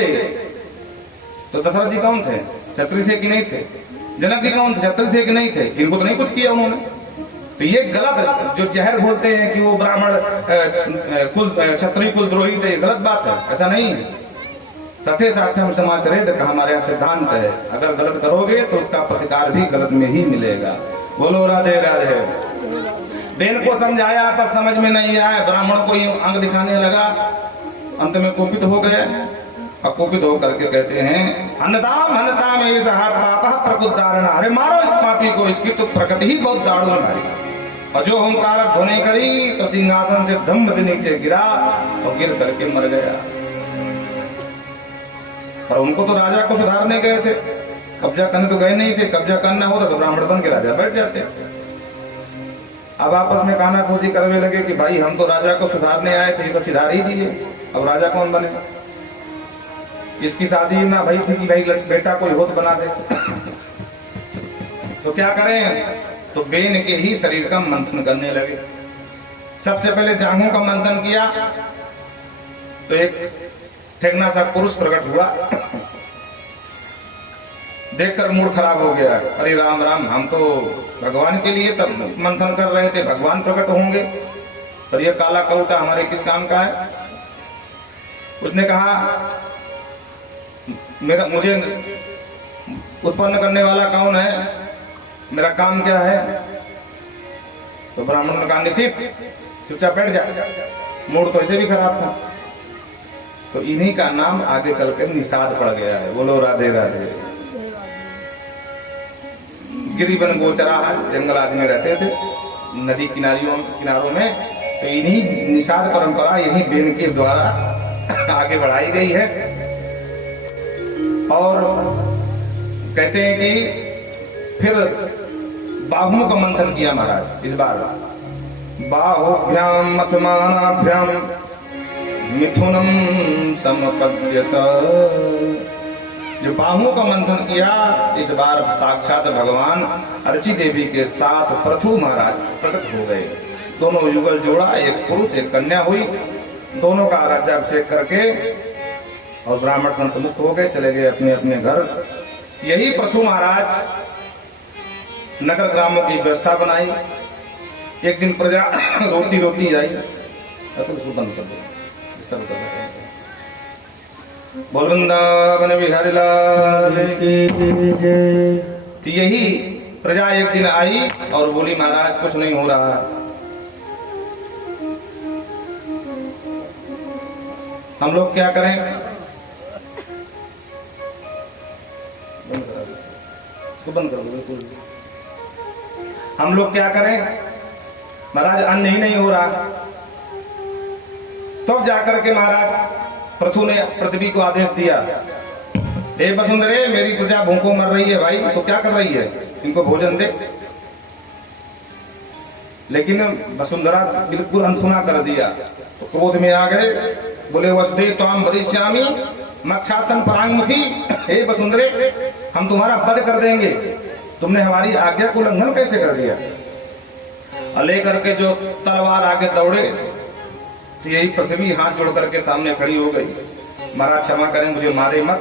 तो दशरथ जी कौन थे? क्षत्रिय थे कि नहीं थे? जनक जी कौन थे? क्षत्रिय थे कि नहीं थे? इनको तो नहीं कुछ किया उन्होंने। तो ये गलत जो जहर बोलते हैं कि वो ब्राह्मण कुल क्षत्रिय कुल द्रोही थे, गलत बात है, ऐसा नहीं है। सठे साठम समाचरित का हमारे यहाँ सिद्धांत है, अगर गलत करोगे तो उसका प्रतिकार भी गलत में ही मिलेगा। बोलो राधे राधे। बेन को समझाया पर समझ में नहीं आया, ब्राह्मणों को अंग दिखाने लगा, अंत में कुपित हो गए। अब कुपित होकर के कहते हैं हनताम ऐसा पापा प्रकुदारण, अरे मारो इस पापी को, इसकी तो प्रकृति ही बहुत दारुण है। और जो ओंकार ध्वनि करी तो सिंहासन से धम्म नीचे गिरा और गिर करके मर गया। पर उनको तो राजा को सुधारने गए थे, कब्जा करने तो गए नहीं थे। कब्जा करना होता तो ब्राह्मण बन के राजा बैठ जाते। अब आपस में कानाफूसी करने लगे कि भाई हम तो राजा को सुधारने आए थे, ये तो सुधार ही दिए, अब राजा कौन बने? इसकी शादी ना भाई थी कि भाई बेटा कोई हो तो बना दे। तो क्या करें? तो बेन के ही शरीर का मंथन करने लगे। सबसे पहले जांघों का मंथन किया तो एक ठेगना सा पुरुष प्रकट हुआ। देखकर मूड खराब हो गया। अरे राम राम, हम तो भगवान के लिए तब मंथन कर रहे थे, भगवान प्रकट होंगे, पर ये काला कौटा हमारे किस काम का है? उसने कहा मुझे उत्पन्न करने वाला कौन है, मेरा काम क्या है? तो ब्राह्मण ने कहा निश्चित, चुपचाप बैठ जा। मूड तो ऐसे भी खराब था। तो इन्हीं का नाम आगे चलकर निषाद पड़ गया है। बोलो राधे राधे। गिरिवन गोचरा जंगल आदमी रहते थे नदी किनारों में, तो इन्हीं निषाद परंपरा यही बेन के द्वारा आगे बढ़ाई गई है। और कहते हैं कि फिर बाहुओं का मंथन किया महाराज। इस बार बाहुभ्याम मथमानाभ्याम मिथुनम समपद्यत। जो बाहुओं का मंथन किया, इस बार साक्षात भगवान अर्ची देवी के साथ पृथु महाराज प्रकट हो गए। दोनों युगल जोड़ा, एक पुरुष एक कन्या हुई। दोनों का राज्याभिषेक करके और ब्राह्मण संत मुक्त हो गए, चले गए अपने अपने घर। यही पृथु महाराज नगर ग्रामों की व्यवस्था बनाई। एक दिन प्रजा रोती रोती आई, बंद कर दो, बोल वृंदावन बिहारी लाल की जय। तो यही प्रजा एक दिन आई और बोली महाराज कुछ नहीं हो रहा, हम लोग क्या करें? बंद कर दो बिल्कुल। हम लोग क्या करें महाराज, अन्न ही नहीं हो रहा। तब तो जाकर के महाराज पृथु ने पृथ्वी को आदेश दिया, हे वसुंधरे, मेरी प्रजा भूखों मर रही है भाई, तो क्या कर रही है, इनको भोजन दे। लेकिन वसुंधरा बिल्कुल अनसुना कर दिया, तो क्रोध में आ गए, बोले वसुदेव त्वाम वदिष्यामि मक्षासन परांगमुखी, हे वसुंधरे हम तुम्हारा वध कर देंगे, तुमने हमारी आज्ञा को उल्लंघन कैसे कर दिया। और लेकर के जो तलवार आगे दौड़े, तो यही पृथ्वी हाथ जोड़ करके सामने खड़ी हो गई, महाराज क्षमा करें मुझे मारे मत,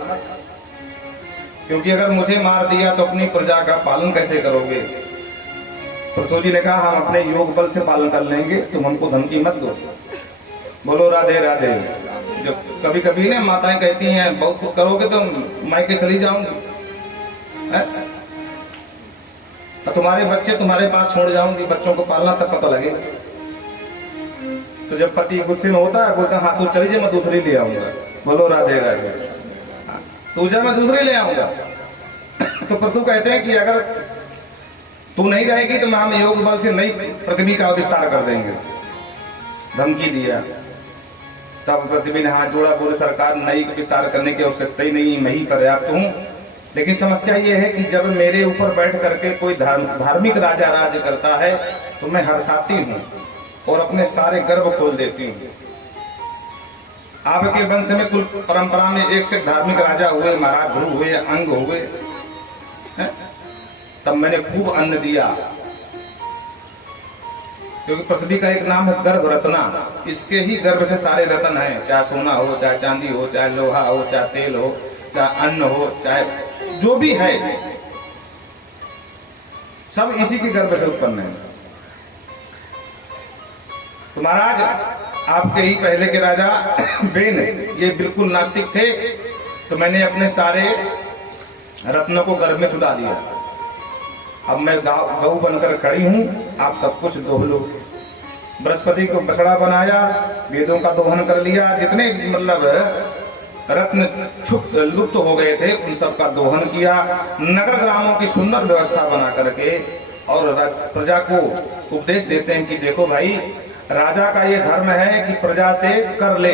क्योंकि अगर मुझे मार दिया तो अपनी प्रजा का पालन कैसे करोगे। पृथ्वी जी ने कहा हम अपने योग बल से पालन कर लेंगे, तुम हमको धमकी मत दो। बोलो राधे राधे। जो कभी कभी ना माताएं कहती हैं बहुत कुछ करोगे तो मायके चली जाऊंगी, तो तुम्हारे बच्चे तुम्हारे पास छोड़ जाऊंगी, बच्चों को पालना तब पता लगेगा। तो जब पति गुस्से में होता है बोलता हाँ तू चली जा मैं दूसरी ले आऊंगा। बोलो राधे राधे। तू जा मैं दूसरी ले आऊंगा। तो पृथु कहते हैं कि अगर तू नहीं रहेगी तो हम योग बल से नई पृथ्वी का विस्तार कर देंगे, धमकी दिया। तब पृथ्वी ने हाथ जोड़ा, बोले सरकार नई विस्तार करने की आवश्यकता ही नहीं, मैं ही पर्याप्त हूँ। लेकिन समस्या ये है कि जब मेरे ऊपर बैठ करके कोई धार्मिक राजा राज करता है तो मैं हर्षाती हूँ और अपने सारे गर्व खोल देती हूँ। आपके वंश में कुल परंपरा में एक से धार्मिक राजा हुए, महाराज ध्रुव हुए, अंग हुए, तब मैंने खूब अन्न दिया, क्योंकि पृथ्वी का एक नाम है गर्भ रत्ना, इसके ही गर्भ से सारे रत्न हैं, चाहे सोना हो, चाहे चांदी हो, चाहे लोहा हो, चाहे तेल हो, चाहे अन्न हो, चाहे जो भी है, सब इसी के गर्भ से उत्पन्न है। तो महाराज आपके ही पहले के राजा बेन ये बिल्कुल नास्तिक थे, तो मैंने अपने सारे रत्नों को गर्भ में छुड़ा दिया। अब मैं गऊ बनकर खड़ी हूं, आप सब कुछ दोह लो। बृहस्पति को बछड़ा बनाया, वेदों का दोहन कर लिया, जितने मतलब रत्न लुप्त हो गए थे उन सब का दोहन किया, नगर ग्रामों की सुंदर व्यवस्था बना करके और प्रजा को उपदेश देते हैं कि देखो भाई, राजा का ये धर्म है कि प्रजा से कर ले,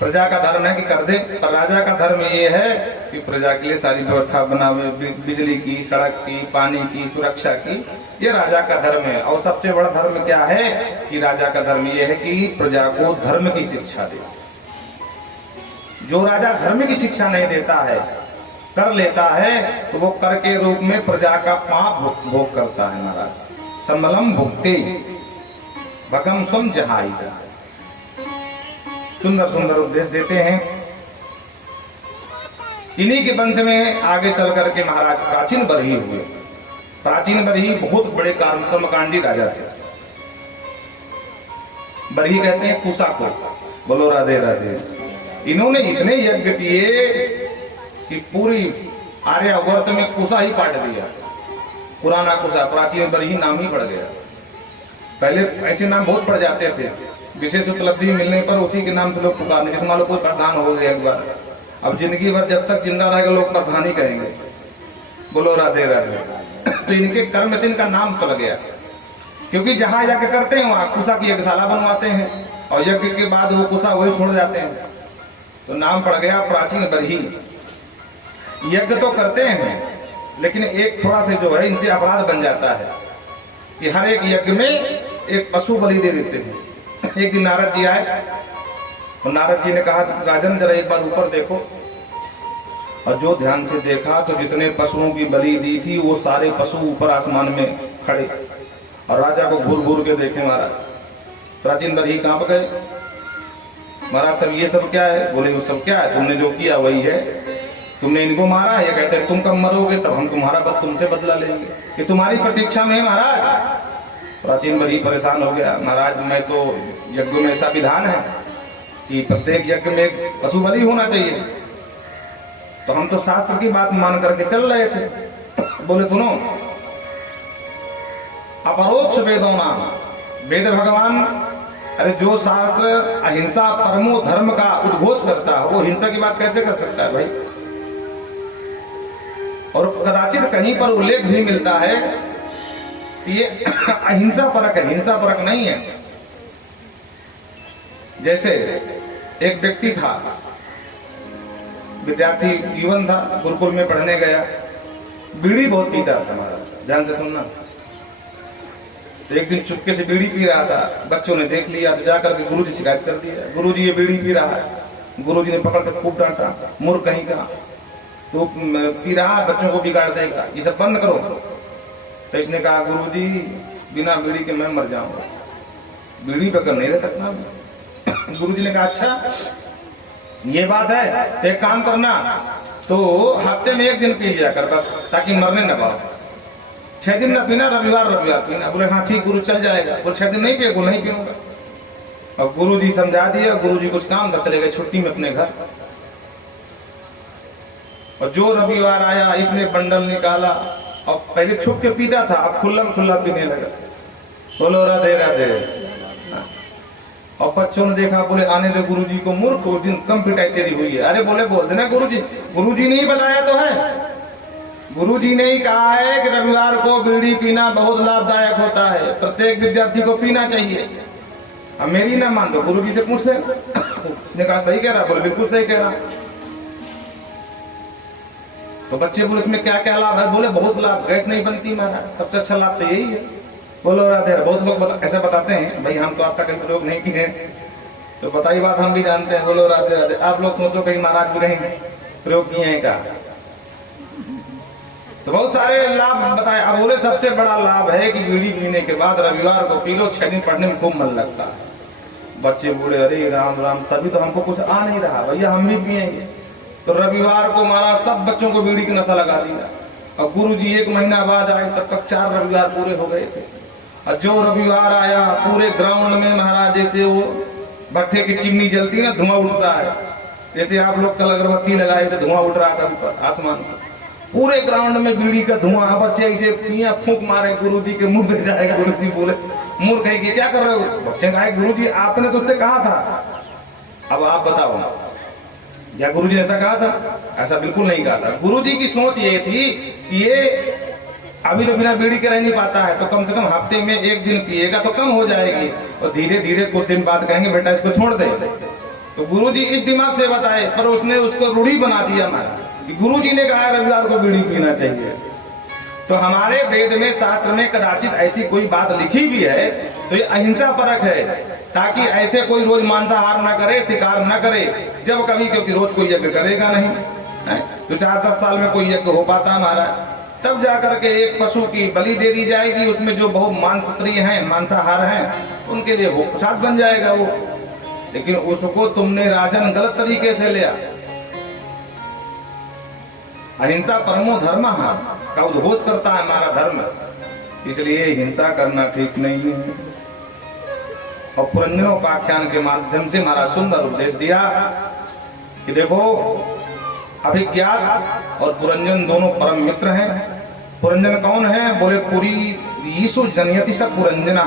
प्रजा का धर्म है कि कर दे, पर राजा का धर्म ये है कि प्रजा के लिए सारी व्यवस्था बनावे, बिजली की, सड़क की, पानी की, सुरक्षा की, ये राजा का धर्म है। और सबसे बड़ा धर्म क्या है कि राजा का धर्म ये है कि प्रजा को धर्म की शिक्षा दे। जो राजा धर्म की शिक्षा नहीं देता है, कर लेता है, तो वो कर के रूप में प्रजा का पाप भोग करता है। महाराज संबलम भुगते भगम स्वम जहाई, सुंदर सुंदर उपदेश देते हैं। इन्हीं के वंश में आगे चल करके महाराज प्राचीन बरही हुए। प्राचीन बरही बहुत बड़े कर्मकांडी राजा थे। बरही कहते हैं कुसा को। बोलो राधे राधे। इन्होंने इतने यज्ञ किए कि पूरी आर्यावर्त में कुसा ही पाट दिया। पुराना कुसा, प्राचीन बरही नाम ही पड़ गया। पहले ऐसे नाम बहुत पड़ जाते थे, विशेष उपलब्धि मिलने पर उसी के नाम से लोग पुकारने, जैसे मान लो कोई प्रधान हो गया एक बार, अब जिंदगी भर जब तक जिंदा रहेगा लोग प्रधान ही कहेंगे। बोलो राधे राधे। तो इनके कर्म से इनका नाम चल गया, क्योंकि जहां यज्ञ करते हैं वहां कुसा की यज्ञशाला बनवाते हैं और यज्ञ के बाद वो कुसा वही छोड़ जाते हैं, तो नाम पड़ गया प्राचीन बरही। यज्ञ तो करते हैं, लेकिन एक थोड़ा सा जो है इनसे अपराध बन जाता है कि हर एक यज्ञ में एक पशु बलि दे देते हैं। एक दिन नारद जी आए और नारद जी ने कहा राजन जरा एक बार ऊपर देखो, और जो ध्यान से देखा तो जितने पशुओं की बलि दी थी वो सारे पशु ऊपर आसमान में खड़े, और राजा को घूर घूर के देखे महाराज। प्राचीन बरही कांप गए, महाराज सब ये सब क्या है? बोले वो सब क्या है, तुमने जो किया वही है, तुमने इनको मारा। ये कहते हैं तुम कब मरोगे तब हम तुम्हारा तुमसे बदला लेंगे, कि तुम्हारी प्रतीक्षा में है महाराज। प्राचीन बरही परेशान हो गया, महाराज मैं तो यज्ञ में ऐसा विधान है कि प्रत्येक यज्ञ में एक पशु बलि होना चाहिए, तो हम तो शास्त्र की बात मान करके चल रहे थे। बोले सुनो, अपरोक्ष वेदों नाम, वेद भगवान, अरे जो शास्त्र अहिंसा परमो धर्म का उद्घोष करता है वो हिंसा की बात कैसे कर सकता है भाई? और कदाचित कहीं पर उल्लेख भी मिलता है कि ये अहिंसा परक है, हिंसा परक नहीं है। जैसे एक व्यक्ति था, विद्यार्थी जीवन था, गुरुकुल में पढ़ने गया, बीड़ी बहुत पीता था महाराज, ध्यान से सुनना, तो एक दिन चुपके से बीड़ी पी रहा था, बच्चों ने देख लिया तो जाकर के गुरुजी शिकायत कर दिया, गुरुजी ये बीड़ी पी रहा है। गुरुजी ने पकड़ कर खूब डांटा, मूर्ख कहीं का, तो पी रहा है, बच्चों को बिगाड़ देगा, ये सब बंद करो। तो इसने कहा गुरुजी बिना बीड़ी के मैं मर जाऊंगा, बीड़ी पकड़ नहीं रह सकता। गुरुजी ने कहा अच्छा ये बात है, तो एक काम करना, तो हफ्ते में 1 दिन पी लिया कर बस, ताकि मरने न पाओ। 6 दिन न पीना, रविवार रविवार पीना। बोले हाँ ठीक गुरु, चल जाएगा। बोले 6 दिन नहीं पिए, बोले नहीं पीऊंगा। और गुरुजी समझा दिया, गुरुजी कुछ काम था, चले गए छुट्टी में अपने घर। और जो रविवार आया इसने बंडल निकाला, और पहले छुप के पीता था, अब खुल्ला खुल्ला पीने लगा। बोलो राधे राधे। और बच्चों ने देखा, बोले आने दे गुरुजी को, मूर्ख, उस दिन कम पिटाई तेरी हुई है। अरे बोले बोल देना गुरुजी, गुरुजी ने ही बताया तो है, गुरुजी ने ही कहा है कि रविवार को बीड़ी पीना बहुत लाभदायक होता है, प्रत्येक विद्यार्थी को पीना चाहिए। अब मेरी ना मान दो, गुरुजी से पूछ ले। उसने कहा सही कह रहा, बोले बिल्कुल सही कह रहा। तो बच्चे बोले इसमें क्या क्या लाभ है? बोले बहुत लाभ, गैस नहीं बनती महाराज, सबसे अच्छा लाभ तो यही है। बोलो राधे। बहुत लोग ऐसा बताते हैं, भाई हम तो आप तक प्रयोग नहीं किए, तो बताई बात हम भी जानते हैं। बोलो राधे राधे। आप लोग सोचो कहीं महाराज भी कहीं प्रयोग किए हैं क्या? तो बहुत सारे लाभ बताए। अब बोले सबसे बड़ा लाभ है कि बीड़ी पीने के बाद रविवार को पी लो, 6 दिन पढ़ने में खूब मन लगता है। बच्चे बोले अरे राम राम, तभी तो हमको कुछ आ नहीं रहा, भैया हम भी पिएंगे। तो रविवार को महाराज सब बच्चों को बीड़ी की नशा लगा दिया। और गुरुजी 1 महीना बाद आए, तब तक 4 रविवार पूरे हो गए थे। और जो रविवार आया, पूरे ग्राउंड में महाराज जैसे वो भट्टे की चिमनी जलती है ना, धुआं उठता है, जैसे आप लोग कल अगरबत्ती लगाए थे, धुआं उठ रहा था ऊपर आसमान में। पूरे ग्राउंड में बीड़ी का धुआं। बच्चे ऐसे पिया फूंक मारे, गुरुजी के मुंह पे जाएगा। गुरुजी बोले मूर्ख है कि क्या कर रहे हो? बच्चे कहा गुरुजी आपने तो उससे कहा था, अब आप बताओ क्या गुरुजी ऐसा कहा था? ऐसा बिल्कुल नहीं कहा था। गुरुजी की सोच ये थी कि ये अभी तो बिना बीड़ी के रह नहीं पाता है, तो कम से कम हफ्ते में 1 दिन पिएगा तो कम हो जाएगी, और धीरे धीरे कुछ दिन बाद कहेंगे बेटा इसको छोड़ दे। तो गुरुजी इस दिमाग से बताए, पर उसने उसको रूढ़ी बना दिया हमारा कि गुरुजी ने कहा रविवार को बीड़ी पीना चाहिए। तो हमारे वेद में, शास्त्र में कदाचित ऐसी कोई बात लिखी भी है, तो ये अहिंसा परक है, ताकि ऐसे कोई रोज मांसाहार न करे, शिकार न करे जब कभी, क्योंकि रोज कोई यज्ञ करेगा नहीं है। तो 4-10 साल में कोई यज्ञ हो पाता हमारा, तब जाकर के एक पशु की बलि दे दी जाएगी। उसमें जो बहुत मांसप्रिय हैं, मांसाहार हैं, उनके लिए वो प्रसाद बन जाएगा वो। लेकिन उसको तुमने राजन गलत तरीके से लिया। अहिंसा परमो धर्म का उद्घोष करता है हमारा धर्म, इसलिए हिंसा करना ठीक नहीं है। और पुरंजनोपाख्यान के माध्यम से हमारा सुंदर उपदेश दिया कि देखो अभिज्ञात और पुरंजन दोनों परम मित्र हैं। पुरंजन कौन है? बोले पुरी यीशु जनयति सब पुरंजना,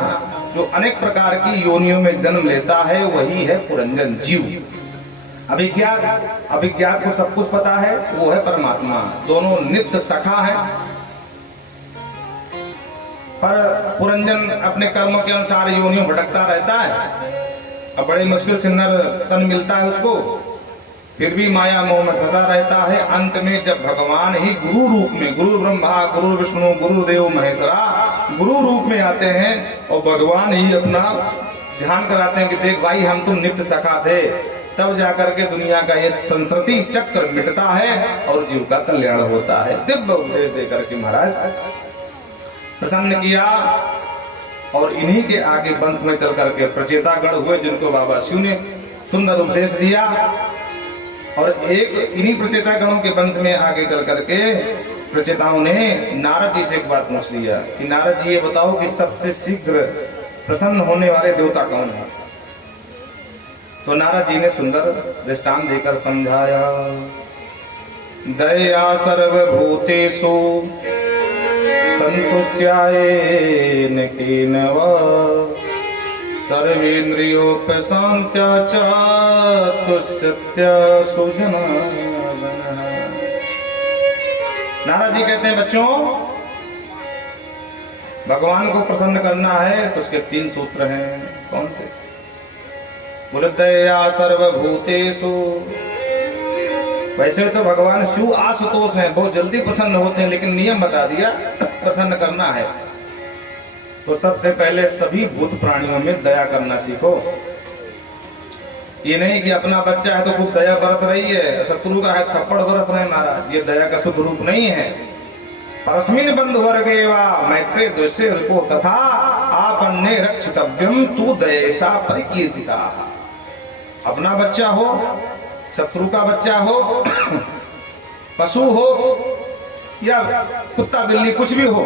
जो अनेक प्रकार की योनियों में जन्म लेता है वही है पुरंजन जीव। अभिज्ञात को सब कुछ पता है, वो है परमात्मा। दोनों नित्य सखा है, पर पुरंजन अपने कर्मों के अनुसार योनियों भटकता रहता है। अब बड़े मुश्किल से नर तन मिलता है उसको, फिर भी माया मोह में फंसा रहता है। अंत में जब भगवान ही गुरु रूप में, गुरु ब्रह्मा गुरु विष्णु गुरुदेव महेश्वरा, गुरु रूप में आते हैं और भगवान ही अपना ध्यान कराते हैं कि देख भाई हम तुम नित्य सखा थे, तब जाकर के दुनिया का ये संस्कृति चक्र मिटता है और जीव का कल्याण होता है। दिव्य उपदेश देकर के महाराज प्रसन्न किया। और इन्हीं के आगे बंध में चल करके प्रचेतागण हुए, जिनको बाबा शिव ने सुंदर उपदेश दिया। और एक इन्हीं प्रचेतागणों के वंश में आगे चल करके प्रचेताओं ने नारद जी से एक बात पूछ लिया कि नारद जी ये बताओ कि सबसे शीघ्र प्रसन्न होने वाले देवता कौन है? तो नारद जी ने सुंदर दृष्टांत देकर समझाया। दया सर्वभूतेषु संतुष्ट्यायेन केनव सर्वेन्द्रियोपशान्त्या च तुष्यत्या सुजनाय। नारद जी कहते हैं बच्चों, भगवान को प्रसन्न करना है तो उसके 3 सूत्र हैं। कौन से? बोले दया सर्वभूतेषु। वैसे तो भगवान शिव आशुतोष हैं, बहुत जल्दी प्रसन्न होते हैं, लेकिन नियम बता दिया प्रसन्न करना है तो सबसे पहले सभी भूत प्राणियों में दया करना सीखो। ये नहीं कि अपना बच्चा है तो खूब दया बरत रही है, शत्रु का है थप्पड़ बरत रहे महाराज, ये दया का शुद्ध रूप नहीं है। परस्मिन बंधु वर्गे वा मैत्रे दृश्य रिपो तथा आपन्ने रक्षितव्यम तू दयेसा परिकीर्तिता। अपना बच्चा हो, शत्रु का बच्चा हो, पशु हो या कुत्ता बिल्ली कुछ भी हो,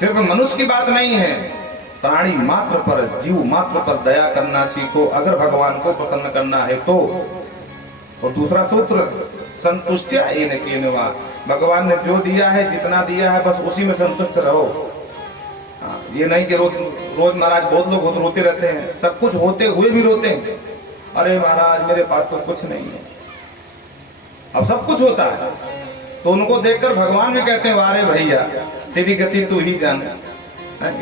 सिर्फ मनुष्य की बात नहीं है, प्राणी मात्र पर, जीव मात्र पर दया करना सीखो अगर भगवान को प्रसन्न करना है तो। और दूसरा सूत्र संतुष्टिया येन केन वा, भगवान ने जो दिया है जितना दिया है बस उसी में संतुष्ट रहो। ये नहीं कि रोज रोज महाराज बहुत लोग बहुत रोते रहते हैं, सब कुछ होते हुए भी रोते हैं, अरे महाराज मेरे पास तो कुछ नहीं है। अब सब कुछ होता है तो उनको देखकर भगवान भी कहते हैं वारे भैया तेरी गति तू ही जाने,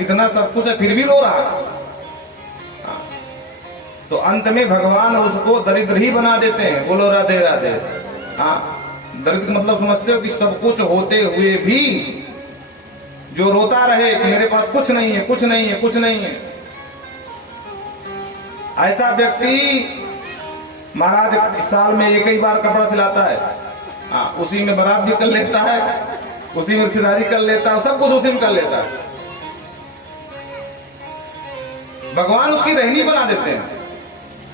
इतना सब कुछ है फिर भी रो रहा है। तो अंत में भगवान उसको दरिद्र ही बना देते हैं। बोलो राधे राधे। हाँ, दरिद्र मतलब समझते हो कि सब कुछ होते हुए भी जो रोता रहे कि मेरे पास कुछ नहीं है, कुछ नहीं है, कुछ नहीं है, ऐसा व्यक्ति महाराज साल में एक ही बार कपड़ा सिलाता है। हाँ, उसी में बारात भी कर लेता है, उसी में रिश्तेदारी कर लेता है, सब कुछ उसी में कर लेता है। भगवान उसकी रहनी बना देते हैं,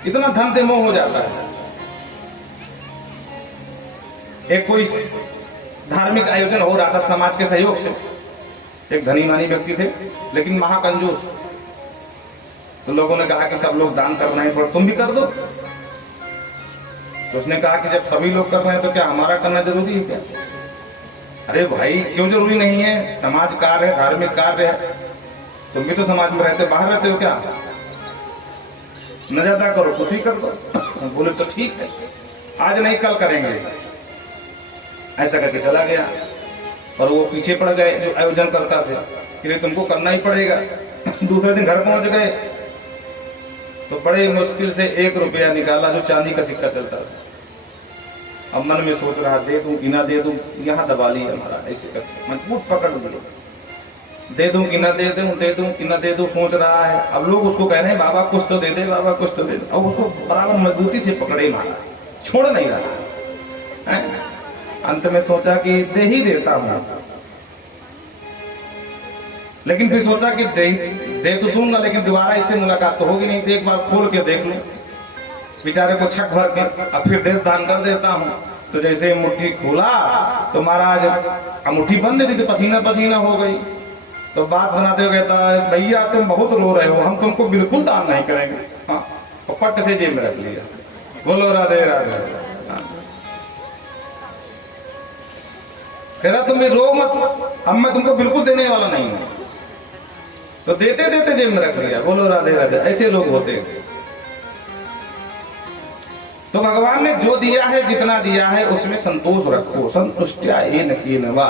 इतना धन से मोह हो जाता है। एक कोई धार्मिक आयोजन हो रहा था समाज के सहयोग से, एक धनी मानी व्यक्ति थे लेकिन महाकंजूस। तो लोगों ने कहा कि सब लोग दान कर रहे हैं पर तुम भी कर दो। तो उसने कहा कि जब सभी लोग कर रहे हैं तो क्या हमारा करना जरूरी है क्या? अरे भाई क्यों जरूरी नहीं है, समाज कार्य है, धार्मिक कार्य है, तुम भी तो समाज में रहते, बाहर रहते हो क्या? न ज्यादा करो, कुछ ही कर दो। बोले तो ठीक है, आज नहीं कल करेंगे। ऐसा करके चला गया और वो पीछे पड़ गए जो आयोजन करता थे कि तुमको करना ही पड़ेगा। दूसरे दिन घर पहुंच गए तो बड़े मुश्किल से 1 रुपया निकाला जो चांदी का सिक्का चलता था। अब मन में सोच रहा दे दूं कि ना दे दूं, यहाँ दबा लिया हमारा, ऐसे करके मजबूत पकड़ लिया, दे दूं कि ना दे दूं, दे दूं कि ना दे दूं, सोच रहा है। अब लोग उसको कह रहे हैं बाबा कुछ तो दे दे, बाबा कुछ तो दे दे। अब उसको बराबर मजबूती से पकड़े मारा, छोड़ नहीं रहा है। अंत में सोचा कि दे ही देता हूं, लेकिन फिर सोचा कि दे तो दूंगा लेकिन दोबारा इससे मुलाकात तो होगी नहीं, तो एक बार खोल के देख लूं, बेचारे को छक भर के, अब फिर दान कर देता हूं। तो जैसे मुट्ठी खोला तो महाराज मुट्ठी बंद थी तो पसीना पसीना हो गई। तो बात बनाते हुए कहता है भैया तुम बहुत रो रहे हो, हम तुमको बिल्कुल दान नहीं करेंगे। हाँ, और पट से जेब में रख लिया। बोलो राधे राधे। कह रहा तुम रो मत, अब मैं तुमको बिल्कुल देने वाला नहीं हूं। तो देते देते जेब में रख लिया। बोलो राधे राधे। ऐसे लोग होते हैं। तो भगवान ने जो दिया है, जितना दिया है उसमें संतोष रखो। संतुष्टिया येन केन वा।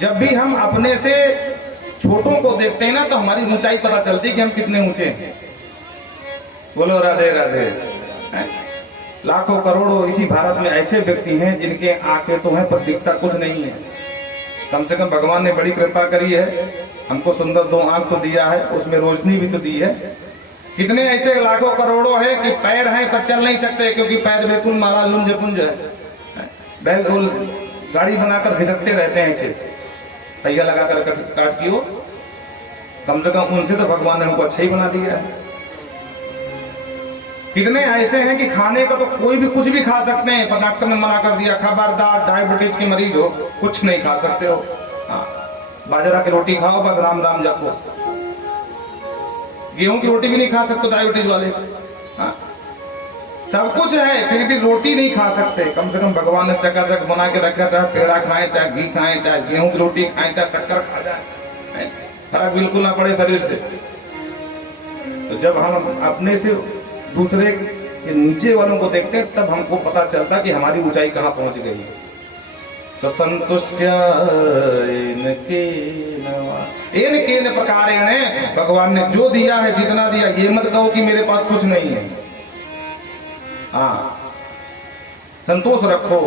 जब भी हम अपने से छोटों को देखते हैं ना तो हमारी ऊंचाई पता चलती है कि हम कितने ऊंचे हैं। बोलो राधे राधे। लाखों करोड़ों इसी भारत में ऐसे व्यक्ति हैं जिनके आंखें तो हैं पर दिखता कुछ नहीं है। कम से कम भगवान ने बड़ी कृपा करी है, हमको सुंदर 2 आंख तो दिया है, उसमें रोशनी भी तो दी है। कितने ऐसे लाखों करोड़ों हैं कि पैर हैं पर चल नहीं सकते क्योंकि पैर बिल्कुल मारा लुंज पुंज है। बैल गाड़ी बनाकर घिसकते रहते हैं, ऐसे पहिया लगाकर काट की हो। कम से कम उनसे तो भगवान ने हमको अच्छा ही बना दिया है। कितने ऐसे हैं कि खाने का तो कोई भी कुछ भी खा सकते हैं पर डॉक्टर ने मना कर दिया, खबरदार डायबिटीज के मरीज हो कुछ नहीं खा सकते हो। हाँ, बाजरा की रोटी खाओ बस, राम राम जपो। गेहूं की रोटी भी नहीं खा सकते डायबिटीज वाले। हाँ, सब कुछ है फिर भी रोटी नहीं खा सकते। कम से कम भगवान ने चकाचक बना के रखा, चाहे पेड़ा खाएं, चाहे घी खाएं, चाहे गेहूं की रोटी खाएं, चाहे शक्कर खा जाए, फर्क बिल्कुल ना पड़े शरीर से। तो जब हम अपने से दूसरे के नीचे वालों को देखते हैं तब हमको पता चलता कि हमारी ऊंचाई कहाँ पहुंच गई है। तो संतुष्टिया येन केन प्रकारेण, भगवान ने जो दिया है, जितना दिया, ये मत कहो कि मेरे पास कुछ नहीं है। हाँ, संतोष रखो,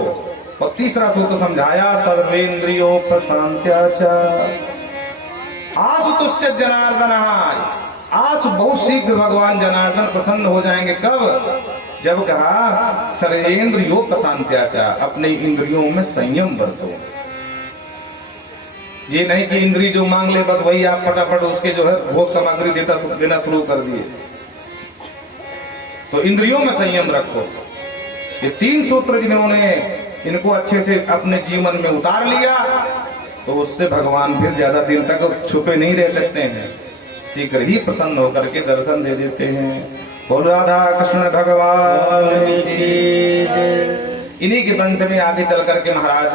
और तीसरा सूत्र समझाया सर्वेंद्रियो प्रशांत्या च। आसु तुष्य जनार्दन, आसु बहुत शीघ्र भगवान जनार्दन प्रसन्न हो जाएंगे। कब? जब कहा सर्वेंद्रियो प्रशांत्या च, अपने इंद्रियों में संयम बरतो। ये नहीं कि इंद्री जो मांग ले बस वही आप फटाफट उसके जो है भोग सामग्री देना शुरू कर दिए। तो इंद्रियों में संयम रखो। ये 3 सूत्र जिन्होंने इनको अच्छे से अपने जीवन में उतार लिया तो उससे भगवान फिर ज्यादा दिन तक छुपे नहीं रह सकते हैं, शीघ्र ही प्रसन्न होकर के दर्शन दे देते हैं। बोल राधा कृष्ण भगवान। इन्हीं के वंश में आगे चल करके महाराज,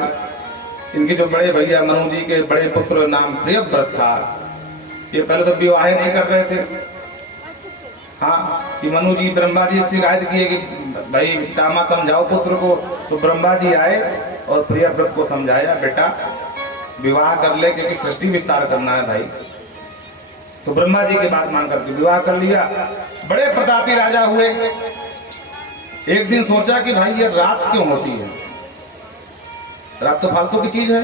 इनके जो बड़े भैया मनु जी के बड़े पुत्र नाम प्रियव्रत था, ये पहले तो विवाह नहीं कर रहे थे। हाँ, कि मनु जी ब्रह्मा जी से शिकायत किए कि भाई तामा समझाओ पुत्र को, तो ब्रह्मा जी आए और प्रियव्रत को समझाया, बेटा विवाह कर ले क्योंकि सृष्टि विस्तार करना है भाई। तो ब्रह्मा जी की बात मान करके विवाह कर लिया। बड़े प्रतापी राजा हुए। एक दिन सोचा कि भाई ये रात क्यों होती है, रात तो फालतू की चीज है,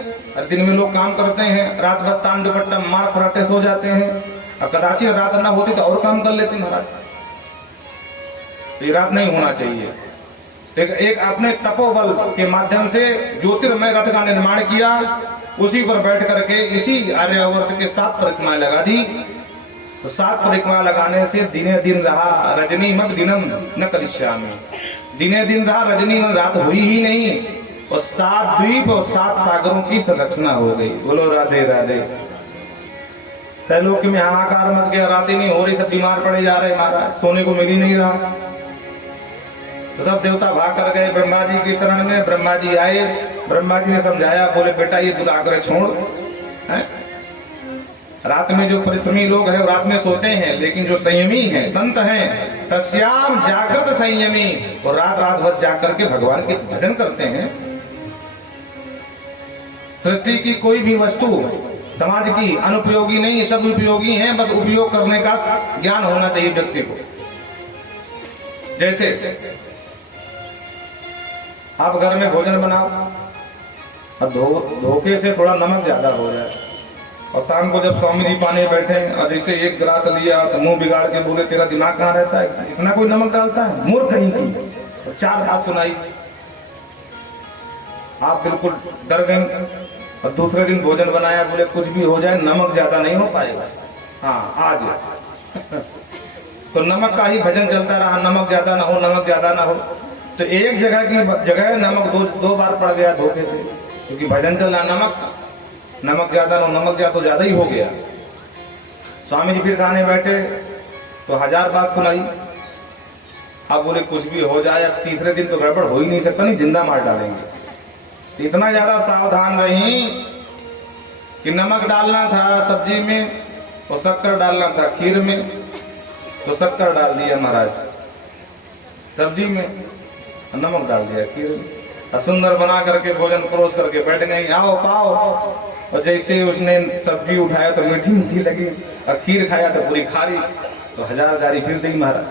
दिन में लोग काम करते हैं, रात भर तान दुपट्टा मार फराटे सो जाते हैं, अब कदाचित रात ना होती तो और काम कर लेते महाराज। ये रात नहीं होना चाहिए। एक अपने तपोबल के माध्यम से ज्योतिर्मय रथ का निर्माण किया, उसी पर बैठ करके इसी आर्यावर्त के 7 परिक्रमा लगा दी। तो 7 परिक्रमा लगाने से दिने दिन रहा, रजनी मत दिनम न करिष्यामि, दिने दिन रहा, रजनी में रात हुई ही नहीं, और 7 द्वीप और 7 सागरों की संरचना हो गई। बोलो राधे राधे। त्रैलोकी में हाहाकार मच गया, रातें नहीं हो रही, सब बीमार पड़े जा रहे महाराज, सोने को मिल ही नहीं रहा। तो सब देवता भाग कर गए ब्रह्मा जी की शरण में। ब्रह्मा जी आए, ब्रह्मा जी ने समझाया, बोले बेटा ये दुराग्रह छोड़, रात में जो परिश्रमी लोग हैं रात में सोते हैं, लेकिन जो संयमी हैं, संत हैं, तस्याम जागृत संयमी, और रात रात भर जाग करके भगवान के भजन करते हैं। सृष्टि की कोई भी वस्तु समाज की अनुपयोगी नहीं, सब उपयोगी हैं, बस उपयोग करने का ज्ञान होना चाहिए व्यक्ति को। जैसे आप घर में भोजन बनाओ, अब धोखे से थोड़ा नमक ज्यादा हो जाए, और शाम को जब स्वामी जी पाने बैठे और जैसे एक गिलास लिया तो मुंह बिगाड़ के बोले तेरा दिमाग कहाँ रहता है, इतना कोई नमक डालता है, मूर्ख कहीं की। 4 बात सुनाई, आप बिल्कुल डर गए। और दूसरे दिन भोजन बनाया, बोले कुछ भी हो जाए नमक ज्यादा नहीं हो पाएगा। हाँ आज तो नमक का ही भजन चलता रहा, नमक ज्यादा ना हो, नमक ज्यादा ना हो। तो एक जगह की जगह नमक दो बार पड़ गया धोखे से, क्योंकि भजन चल रहा, नमक ज्यादा ना हो, नमक ज्यादा तो ज्यादा ही हो गया। स्वामी जी फिर खाने बैठे तो 1000 बात सुनाई। अब बोले कुछ भी हो जाए, अब तीसरे दिन तो गड़बड़ हो ही नहीं सकता, नहीं जिंदा मार डालेंगे। इतना ज्यादा सावधान रही कि नमक डालना था सब्जी में और शक्कर डालना था खीर में, तो शक्कर डाल दिया महाराज सब्जी में, नमक डाल दिया खीर में, और सुंदर बना करके भोजन परोस करके बैठ गई, आओ पाओ। और जैसे उसने सब्जी उठाया तो मीठी मीठी लगी, और खीर खाया तो पूरी खारी, तो 1000 गारी फिर दी महाराज।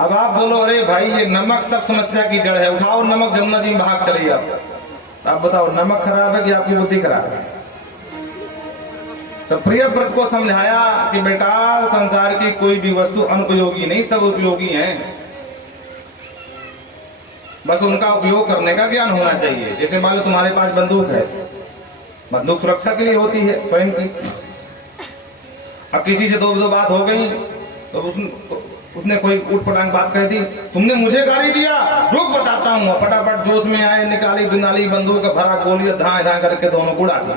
अब आप बोलो अरे भाई ये नमक सब समस्या की जड़ है, उठाओ नमक जमुना जी में भाग चलिए। आप बताओ नमक खराब है कि आपकी बुद्धि खराब है? तो प्रियव्रत को समझाया कि बेटा संसार की कोई भी वस्तु अनुपयोगी नहीं, सब उपयोगी हैं, बस उनका उपयोग करने का ज्ञान होना चाहिए। जैसे मान लो तुम्हारे पास बंदूक है, बंदूक सुरक्षा के लिए होती है स्वयं की। अब किसी से दो बात हो गई तो उसने कोई उठपटांग बात कह दी, तुमने मुझे गाली दिया, रुक बताता हूँ। फटाफट जोश में आए, निकाली बिनाली बंदूक भरा गोली, धाए धाए करके दोनों को उड़ा दिया।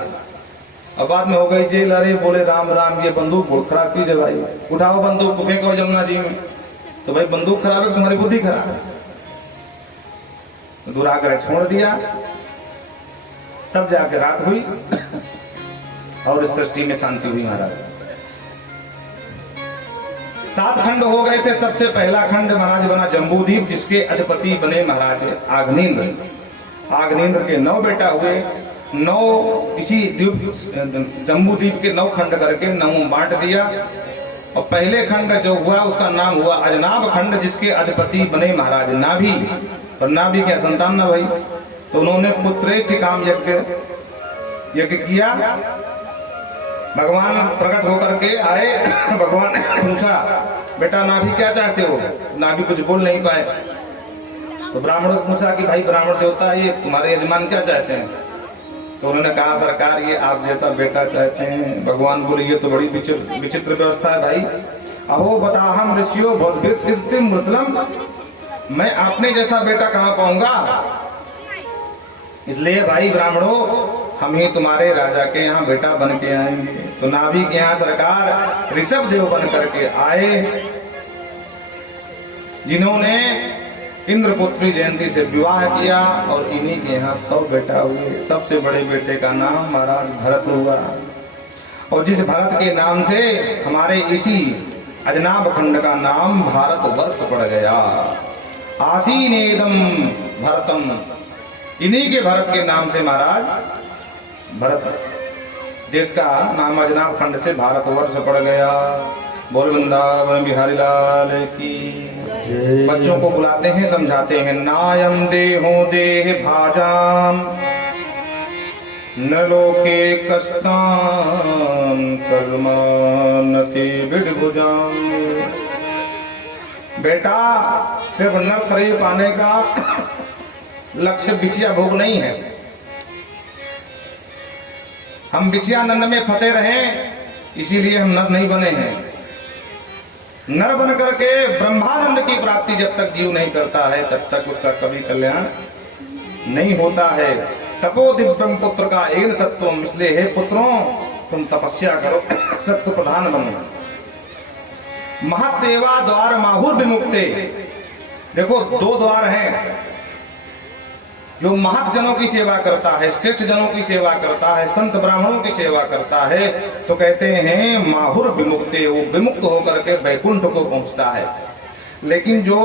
अब बाद में हो गई जेल। अरे बोले राम राम, ये बंदूक बहुत खराब चीज है भाई, उठाओ बंदूक को फेंको जमुना जी में। तो भाई बंदूक खराब है, तुम्हारी बुद्धि खराब है। दुराग्रह छोड़ दिया, तब जाके रात हुई और इस सृष्टि में शांति हुई महाराज। 7 खंड हो गए थे। सबसे पहला खंड महाराज बना जम्बूद्वीप, जिसके अधिपति बने महाराज आग्नेन्द्र। आग्नेन्द्र के 9 बेटा हुए, 9 इसी द्वीप जम्बूद्वीप के 9 खंड करके 9 बांट दिया। और पहले खंड जो हुआ उसका नाम हुआ अजनाब खंड, जिसके अधिपति बने महाराज नाभि। और नाभि क्या संतान ना भाई, तो उन्होंने पुत्रेष्टि काम यज्ञ किया। भगवान प्रकट होकर के आए। भगवान ने पूछा, बेटा नाभि क्या चाहते हो? नाभि कुछ बोल नहीं पाए। तो ब्राह्मणों से पूछा कि भाई ब्राह्मण देवता, ये तुम्हारे यजमान क्या चाहते हैं? तो उन्होंने कहा, सरकार ये आप जैसा बेटा चाहते हैं। भगवान बोले, ये तो बड़ी विचित्र व्यवस्था है भाई। अहो बताहम ऋषियों बहुत मुस्लिम, मैं अपने जैसा बेटा कहाँ पाऊंगा? इसलिए भाई ब्राह्मणों, हम ही तुम्हारे राजा के यहाँ बेटा बन के आएंगे। तो नाभि के यहाँ सरकार ऋषभ देव बन करके आए, जिन्होंने इंद्रपुत्री जयंती से विवाह किया और इन्हीं के यहाँ 100 बेटा हुए। सबसे बड़े बेटे का नाम महाराज भरत हुआ, और जिस भरत के नाम से हमारे इसी अजनाब खंड का नाम भारत वर्ष पड़ गया। आसीनेदम भरतम, इन्हीं के भरत के नाम से महाराज भरत देश का नाम अजनाब खंड से भारत वर्ष पड़ गया। बोल वृंदावन बिहारी लाल की। बच्चों को बुलाते हैं, समझाते हैं। नायम देहो देह भाजाम न लोके कष्टान कर्मानति विडभुजाम। बेटा, सिर्फ नर शरीर पाने का लक्ष्य विषया भोग नहीं है। हम विषयानंद में फंसे रहे, इसीलिए हम नर नहीं बने हैं। नर बन करके ब्रह्मानंद की प्राप्ति जब तक जीव नहीं करता है, तब तक उसका कभी कल्याण नहीं होता है। तपो दिव्यम पुत्र का एक सत्वम, इसलिए हे पुत्रों, तुम तपस्या करो, सत्व प्रधान बनो। महत सेवा द्वार माहुर विमुक्ते। देखो, 2 द्वार हैं। जो महत जनों की सेवा करता है, श्रेष्ठ जनों की सेवा करता है, संत ब्राह्मणों की सेवा करता है, तो कहते हैं माहुर विमुक्ते, वो विमुक्त होकर के वैकुंठ को पहुंचता है। लेकिन जो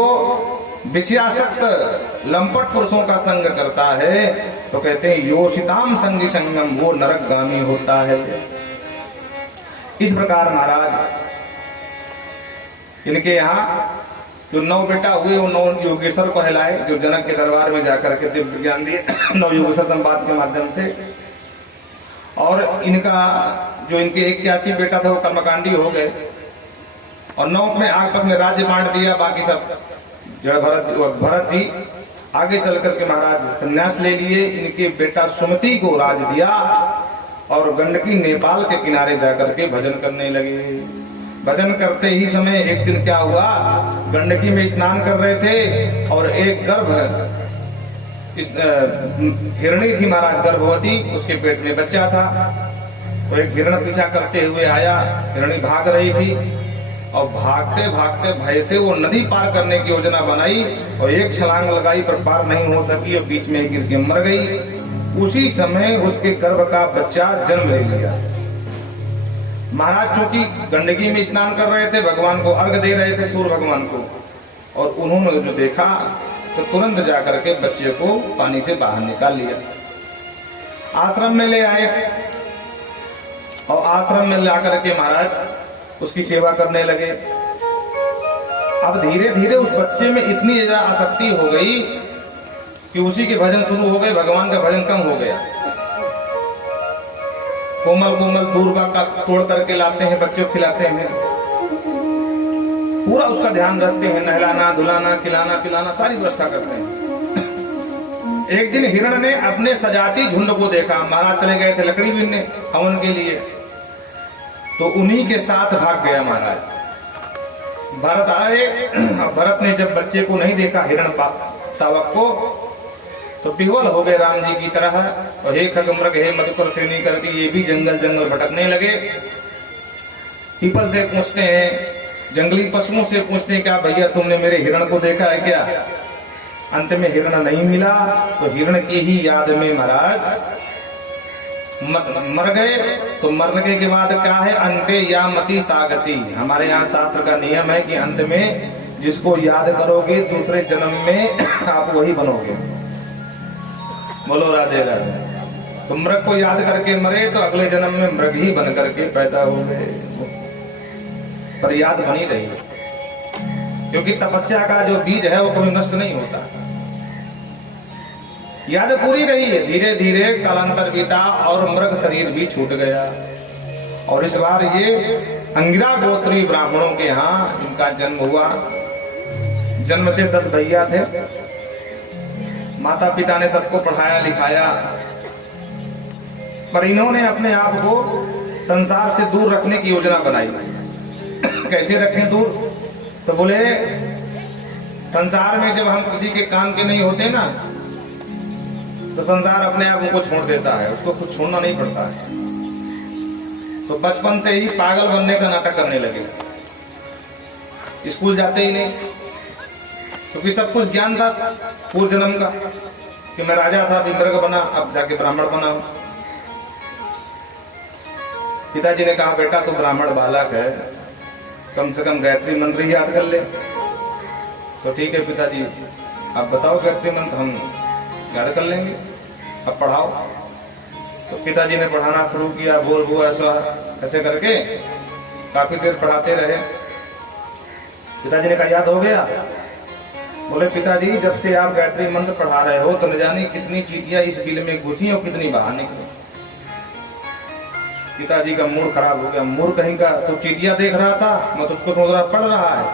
विषयासक्त लंपट पुरुषों का संग करता है, तो कहते हैं योषिताम संगी संगम, वो नरकगामी होता है। इस प्रकार महाराज इनके यहाँ जो 9 बेटा हुए, वो 9 योगेश्वर कहलाए, जो जनक के दरबार में जाकर के दिव्य ज्ञान दिए 9 योगेश्वर संवाद के माध्यम से। और इनका जो इनके 81 बेटा था, वो कर्मकांडी हो गए, और 9 में आपस में राज्य बांट दिया। बाकी सब जो है भरत जी आगे चल करके महाराज संन्यास ले लिए। इनके बेटा सुमति को राज दिया, और गंडकी नेपाल के किनारे जाकर के भजन करने लगे। भजन करते ही समय एक दिन क्या हुआ, गंडकी में स्नान कर रहे थे, और एक गर्भ हिरणी थी महाराज, गर्भवती, उसके पेट में बच्चा था। तो एक हिरण पीछा करते हुए आया, हिरणी भाग रही थी, और भागते भागते भय से वो नदी पार करने की योजना बनाई, और एक छलांग लगाई, पर पार नहीं हो सकी, और बीच में गिर के मर गई। उसी समय उसके गर्भ का बच्चा जन्म ले लिया। महाराज चूंकि गंडकी में स्नान कर रहे थे, भगवान को अर्घ दे रहे थे, सूर्य भगवान को, और उन्होंने जो देखा तो तुरंत जाकर के बच्चे को पानी से बाहर निकाल लिया। आश्रम में ले आए, और आश्रम में लाकर के महाराज उसकी सेवा करने लगे। अब धीरे धीरे उस बच्चे में इतनी ज्यादा आसक्ति हो गई कि उसी के भजन शुरू हो गए, भगवान का भजन कम हो गया। कोमल कोमल दूर्वा का तोड़ करके लाते हैं, बच्चे को खिलाते हैं, पूरा उसका ध्यान रखते हैं, नहलाना धुलाना खिलाना पिलाना सारी व्यवस्था करते हैं। एक दिन हिरण ने अपने सजाती झुंड को देखा। महाराज चले गए थे लकड़ी बीनने हवन के लिए, तो उन्हीं के साथ भाग गया महाराज। भरत आए, भरत ने जब बच्चे को नहीं देखा, हिरण शावक को, तो विह्वल हो गए राम जी की तरह, और हे खगमृग हे मधुकर श्रेणी करके ये भी जंगल जंगल भटकने लगे। पीपल से पूछते हैं, जंगली पशुओं से पूछते हैं, क्या भैया तुमने मेरे हिरण को देखा है क्या? अंत में हिरण नहीं मिला, तो हिरण की ही याद में महाराज मर गए। तो मरने के बाद क्या है, अंते या मति सागति। हमारे यहाँ शास्त्र का नियम है कि अंत में जिसको याद करोगे दूसरे जन्म में आप वही बनोगे। बोलो राधे राधे। तो मृग को याद करके मरे, तो अगले जन्म में मृग ही बन करके पैदा हो गए, पर याद बनी रही, क्योंकि तपस्या का जो बीज है वो कभी नष्ट नहीं होता। याद पूरी रही है। धीरे धीरे कालांतर बीता और मृग शरीर भी छूट गया। और इस बार ये अंगिरा गोत्री ब्राह्मणों के यहाँ इनका जन्म हुआ। जन्म से 10 भैया थे। माता पिता ने सबको पढ़ाया लिखाया, पर इन्होंने अपने आप को संसार से दूर रखने की योजना बनाई। कैसे रखें दूर? तो बोले संसार में जब हम किसी के काम के नहीं होते ना, तो संसार अपने आप उनको छोड़ देता है, उसको कुछ छोड़ना नहीं पड़ता है। तो बचपन से ही पागल बनने का नाटक करने लगे। स्कूल जाते ही नहीं, क्योंकि सब कुछ ज्ञान था पूर्व जन्म का कि मैं राजा था, मृग बना, अब जाके ब्राह्मण बना हूं। पिताजी ने कहा बेटा तू ब्राह्मण बालक है, कम से कम गायत्री मंत्र ही याद कर ले। तो ठीक है पिताजी, आप बताओ गायत्री मंत्र, हम याद कर लेंगे, अब पढ़ाओ। तो पिताजी ने पढ़ाना शुरू किया, बोल वो ऐसा ऐसे करके काफी देर पढ़ाते रहे। पिताजी ने कहा याद हो गया? बोले पिताजी जब से आप गायत्री मंत्र पढ़ा रहे हो तो न जाने कितनी चींटियां इस बिल में घुसी और कितनी बाहर निकली। पिताजी का मूड खराब हो गया। मूड कहीं का, तो चींटियां देख रहा था, मैं तो उसको थोड़ा पढ़ रहा है।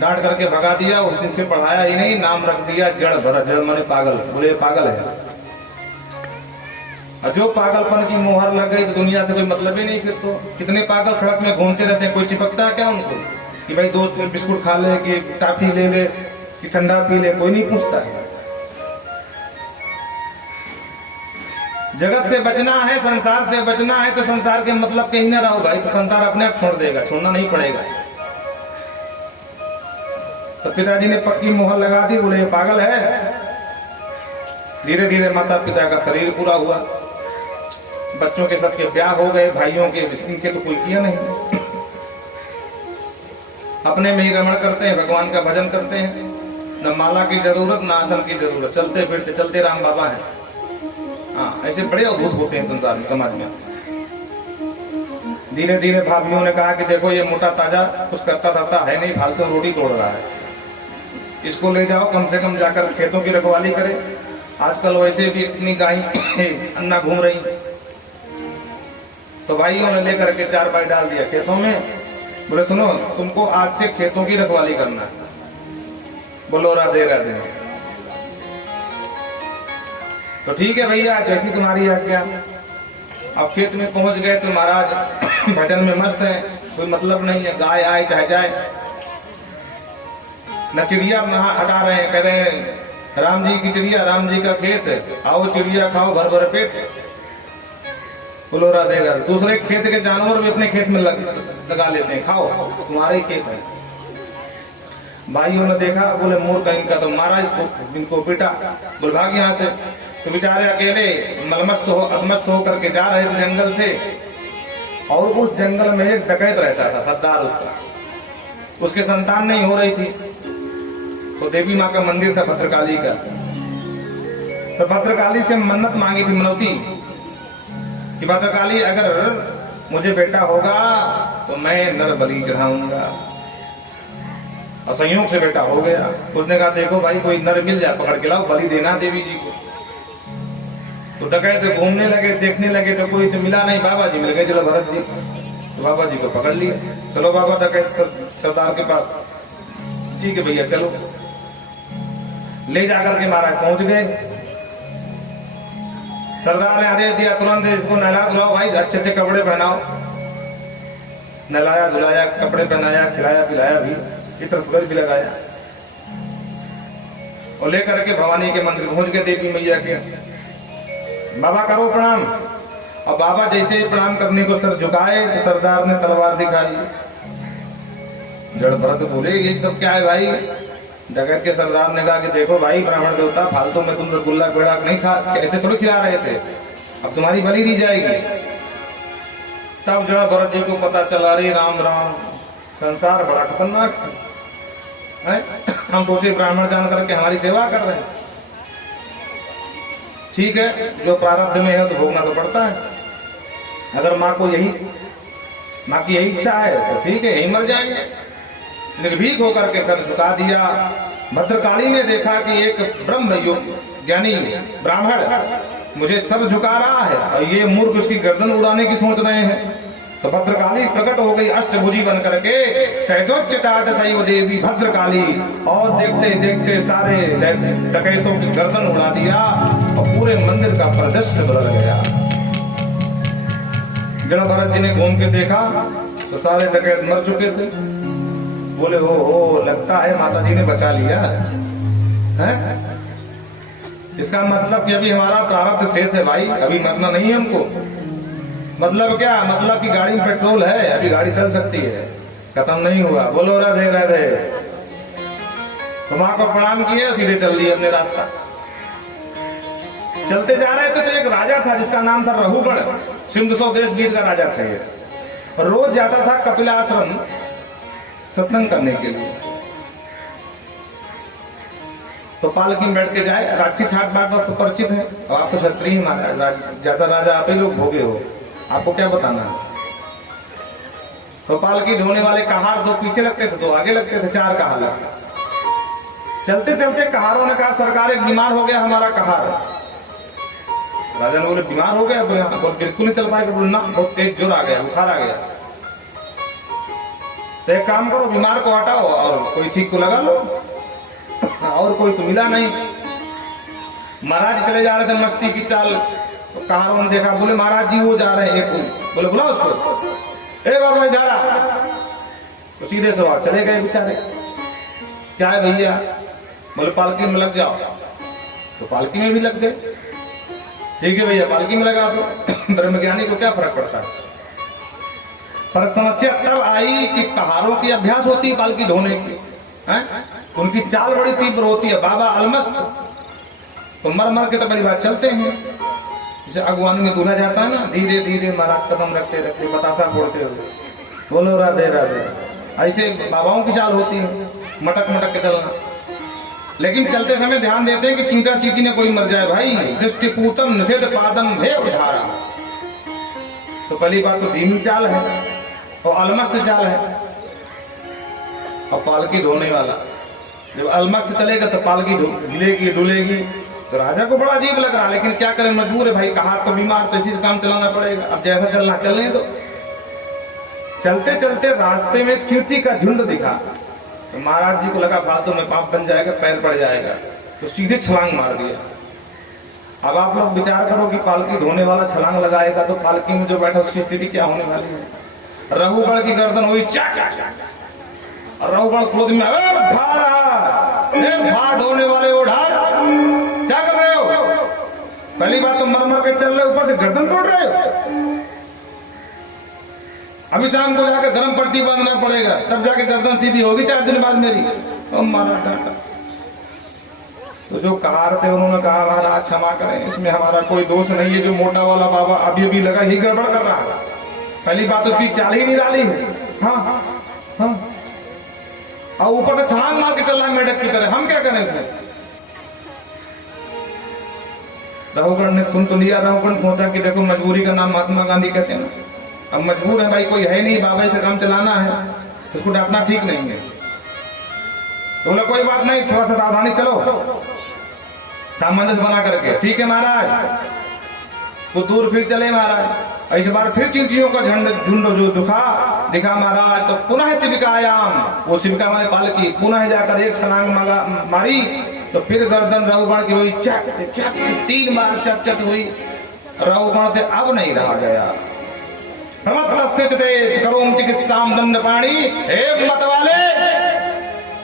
डांट करके भगा दिया। उस दिन से पढ़ाया ही नहीं, नाम रख दिया जड़ भरा। जड़ माने पागल। बोले पागल है। और जो पागलपन की मोहर लग गई तो दुनिया से कोई मतलब ही नहीं। फिर तो कितने पागल सड़क में घूमते रहते हैं, कोई चिपकता है क्या उनको कि भाई 2 बिस्कुट खा ले, कि टॉफी ले ले, कि ठंडा पी ले, कोई नहीं पूछता है। जगत से बचना है, संसार से बचना है, तो संसार के मतलब के ही ना रहो भाई, तो संसार अपने आप छोड़ देगा, छोड़ना नहीं पड़ेगा। तो पिताजी ने पक्की मोहर लगा दी। बोले ये पागल है। धीरे धीरे माता पिता का शरीर पूरा हुआ, बच्चों के सबके ब्याह हो गए, भाइयों के इनके तो कोई किया नहीं। अपने में ही रमण करते हैं, भगवान का भजन करते हैं, न माला की जरूरत न आसन की जरूरत, चलते फिरते चलते राम बाबा हैं। हाँ, ऐसे बड़े अद्भुत होते हैं संसार में, समाज में। धीरे धीरे भाभीियों ने कहा कि देखो ये मोटा ताजा कुछ करता रहता है नहीं, फालतू रोटी तोड़ रहा है, इसको ले जाओ, कम से कम जाकर खेतों की रखवाली करे। आजकल वैसे भी इतनी गाय अन्ना घूम रही। तो भाइयों ने लेकर के 4 बार डाल दिया खेतों में। बोले सुनो तुमको आज से खेतों की रखवाली करना है। बोलो राधे राधे। तो ठीक है भैया, जैसी तुम्हारी आज्ञा। अब खेत में पहुंच गए तो महाराज भजन में मस्त है, कोई मतलब नहीं है, गाय आए चाहे जाए। न चिड़िया हटा रहे हैं, कह रहे हैं राम जी की चिड़िया, राम जी का खेत, आओ चिड़िया खाओ भर भर पेट। बोलो राधे राधे। दूसरे खेत के जानवर भी अपने खेत में लगा लेते हैं, खाओ तुम्हारे ही खेत है। भाइयों ने देखा, बोले मोर कहीं का, तो मारा इसको, इनको पीटा। बोल भाग यहाँ से। तो बेचारे अकेले मलमस्त हो असमस्त होकर के जा रहे थे जंगल से। और उस जंगल में एक डकैत रहता था, सरदार उसका, उसके संतान नहीं हो रही थी। तो देवी माँ का मंदिर था भद्रकाली का। तो भद्रकाली से मन्नत मांगी थी, मनौती, कि भद्रकाली अगर मुझे बेटा होगा तो मैं नर बलि चढ़ाऊंगा। और संयोग से बेटा हो गया। उसने कहा देखो भाई कोई नर मिल जाए पकड़ के लाओ, बलि देना देवी जी को। तो डकैत घूमने लगे, देखने लगे, तो कोई तो मिला नहीं। बाबा जी मिल गए, चलो भरत जी। तो बाबा जी को पकड़ लिया। चलो बाबा डकैत सरदार के पास। ठीक है भैया चलो। ले जाकर के महाराज पहुंच गए। सरदार ने आदेश दिया तुरंत इसको नहला धुलाओ भाई, अच्छे अच्छे कपड़े पहनाओ। नहलाया धुलाया, कपड़े पहनाया, खिलाया पिलाया भी, इत्र फुलर भी लगाया। और लेकर के भवानी के मंदिर पहुंच गए देवी मैया के। बाबा करो प्रणाम। और बाबा जैसे प्रणाम करने को सर झुकाए तो सरदार ने तलवार दिखाई। जड़ भरत बोले ये सब क्या है भाई? डकैत के सरदार ने कहा कि देखो भाई ब्राह्मण देवता, फालतू में तुम रसगुल्ला पेड़ा नहीं खा, ऐसे थोड़ी खिला रहे थे, अब तुम्हारी बलि दी जाएगी। तब जड़ा भरत जी को पता चला, रे राम राम, संसार बड़ा खतरनाक है। हम सोचे ब्राह्मण जान करके हमारी सेवा कर रहे हैं। ठीक है, जो प्रारब्ध में है तो भोगना तो पड़ता है। अगर माँ को माँ की यही इच्छा है तो ठीक है, यही मर जाएंगे। निर्भीक होकर के सर झुका दिया। भद्रकाली ने देखा कि एक ज्ञानी ब्राह्मण मुझे सब झुका रहा है और ये मूर्ख उसकी गर्दन उड़ाने की सोच रहे हैं। तो भद्रकाली प्रकट हो गई अष्टभुजी बन करके, सहजोच्चटाट सैव देवी भद्रकाली, और देखते देखते सारे डकैतों की गर्दन उड़ा दिया और पूरे मंदिर का परिदृश्य बदल गया। जड़ भरत जी ने घूम के देखा तो सारे डकैत मर चुके थे। बोले हो लगता है माता जी ने बचा लिया है? इसका मतलब कि अभी हमारा प्रारब्ध शेष है भाई, अभी मरना नहीं है हमको। मतलब क्या? मतलब कि गाड़ी में पेट्रोल है, अभी गाड़ी चल सकती है, खत्म नहीं हुआ। बोलो राधे राधे। तो माँ को प्रणाम किए, सीधे चल दिए अपने रास्ता। चलते जा रहे थे तो एक राजा था जिसका नाम था रहुगण, सिंधु सौ देश गीत का राजा था ये। रोज जाता था कपिलाश्रम सत्संग करने के लिए। तो पालकी में बैठ के जाए, राक्षी ठाट बाट तो परिचित है, और आप तो क्षत्रिय महाराज, ज्यादा राजा आप ही लोग भोगे हो, आपको क्या बताना है। तो पालकी ढोने वाले कहार दो पीछे लगते थे, दो आगे लगते थे, 4 कहार लगते। चलते चलते कहारों ने कहा सरकार एक बीमार हो गया हमारा कहार। राजा ने बोले बीमार हो गया? बहुत बिल्कुल नहीं चल पाएगा। बोले ना, बहुत तेज जोर आ गया, बुखार आ गया। तो एक काम करो, बीमार को हटाओ और कोई ठीक को लगा लो। और कोई तो मिला नहीं। महाराज चले जा रहे थे मस्ती की चाल, तो कहारों ने देखा, बोले महाराज जी वो जा रहे हैं एक। बोले बुलाओ उसको। ए बाबा इधर आ। तो सीधे से वहां चले गए बेचारे। क्या है भैया? बोले पालकी में लग जाओ। तो पालकी में भी लग गए। ठीक है भैया, पालकी में लगा दो। ब्रह्मज्ञानी को क्या फर्क पड़ता है? पर समस्या तब आई कि कहारों की अभ्यास होती है पालकी ढोने की, हैं? उनकी चाल बड़ी तीव्र होती है। बाबा अलमस्त तो मर मर के तो पहली बार चलते हैं। जैसे अगवानी में दूल्हा जाता है ना, धीरे धीरे महाराज कदम रखते रखते बतासा फोड़ते हुए। बोलो राधे राधे। ऐसे बाबाओं की चाल होती है, मटक मटक के चलना। लेकिन चलते समय ध्यान देते हैं कि चींटा चींटी ने कोई मर जाए भाई। दृष्टिपूतम निषेध पादम है उधारा। तो पहली बात तो धीमी चाल है और अलमस्त चाल है। और पालकी ढोने वाला जब अलमस्त चलेगा तो पालकी हिलेगी डुलेगी। तो राजा को बड़ा अजीब लग रहा, लेकिन क्या करें, मजबूर है भाई। कहा तो बीमार, तो इसी से काम चलाना पड़ेगा। अब जैसा चलना चलने दो। चलते चलते रास्ते में चींटी का झुंड दिखा। तो महाराज जी को लगा फालतू में पाप बन जाएगा, पैर पड़ जाएगा, तो सीधे छलांग मार दिया। अब आप लोग विचार करो कि पालकी ढोने वाला छलांग लगाएगा तो पालकी में जो बैठा उसकी स्थिति क्या होने वाली है। रघुगढ़ की गर्दन हुई चाक, और रघुगढ़ क्रोध में भार ढोने वाले वो ढाल, क्या कर रहे हो? पहली बात तो मर मर के चल रहे, ऊपर से गर्दन तोड़ रहे हो। अभी शाम को जाकर गरम पट्टी बांधना पड़ेगा, तब जाके गर्दन सीधी होगी 4 दिन बाद मेरी। तो मारा डांटा। तो जो कहार थे उन्होंने कहा महाराज क्षमा करें, इसमें हमारा कोई दोष नहीं है। जो मोटा वाला बाबा अभी अभी लगा ही गड़बड़ कर रहा है। पहली बात उसकी चाल ही निराली है। हाँ हाँ, और ऊपर से छलांग मार के चल रहा है मेढक की तरह। हम क्या करें उसमें? रघुगढ़ ने सुन तो लिया। रघुगढ़ सोचा कि देखो मजबूरी का नाम महात्मा गांधी कहते हैं ना। अब मजबूर है भाई, कोई है नहीं, बाबा से काम चलाना है, उसको डांटना ठीक नहीं है। तो बोला कोई बात नहीं, थोड़ा सा सावधानी चलो, सामंजस्य बना करके। ठीक है महाराज। तो दूर फिर चले महाराज। इस बार फिर चींटियों का झुंड जो दिखा महाराज। तो पुनः शिविकायाम, वो शिविका माने पालकी, पुनः जाकर एक छलांग मारी। तो फिर गर्दन रघुगढ़ की हुई चक चक, 3 बार चक चक हुई। रघुगढ़ से अब नहीं रहा गया। चिकित्साम दंडपाणी। हे मत वाले,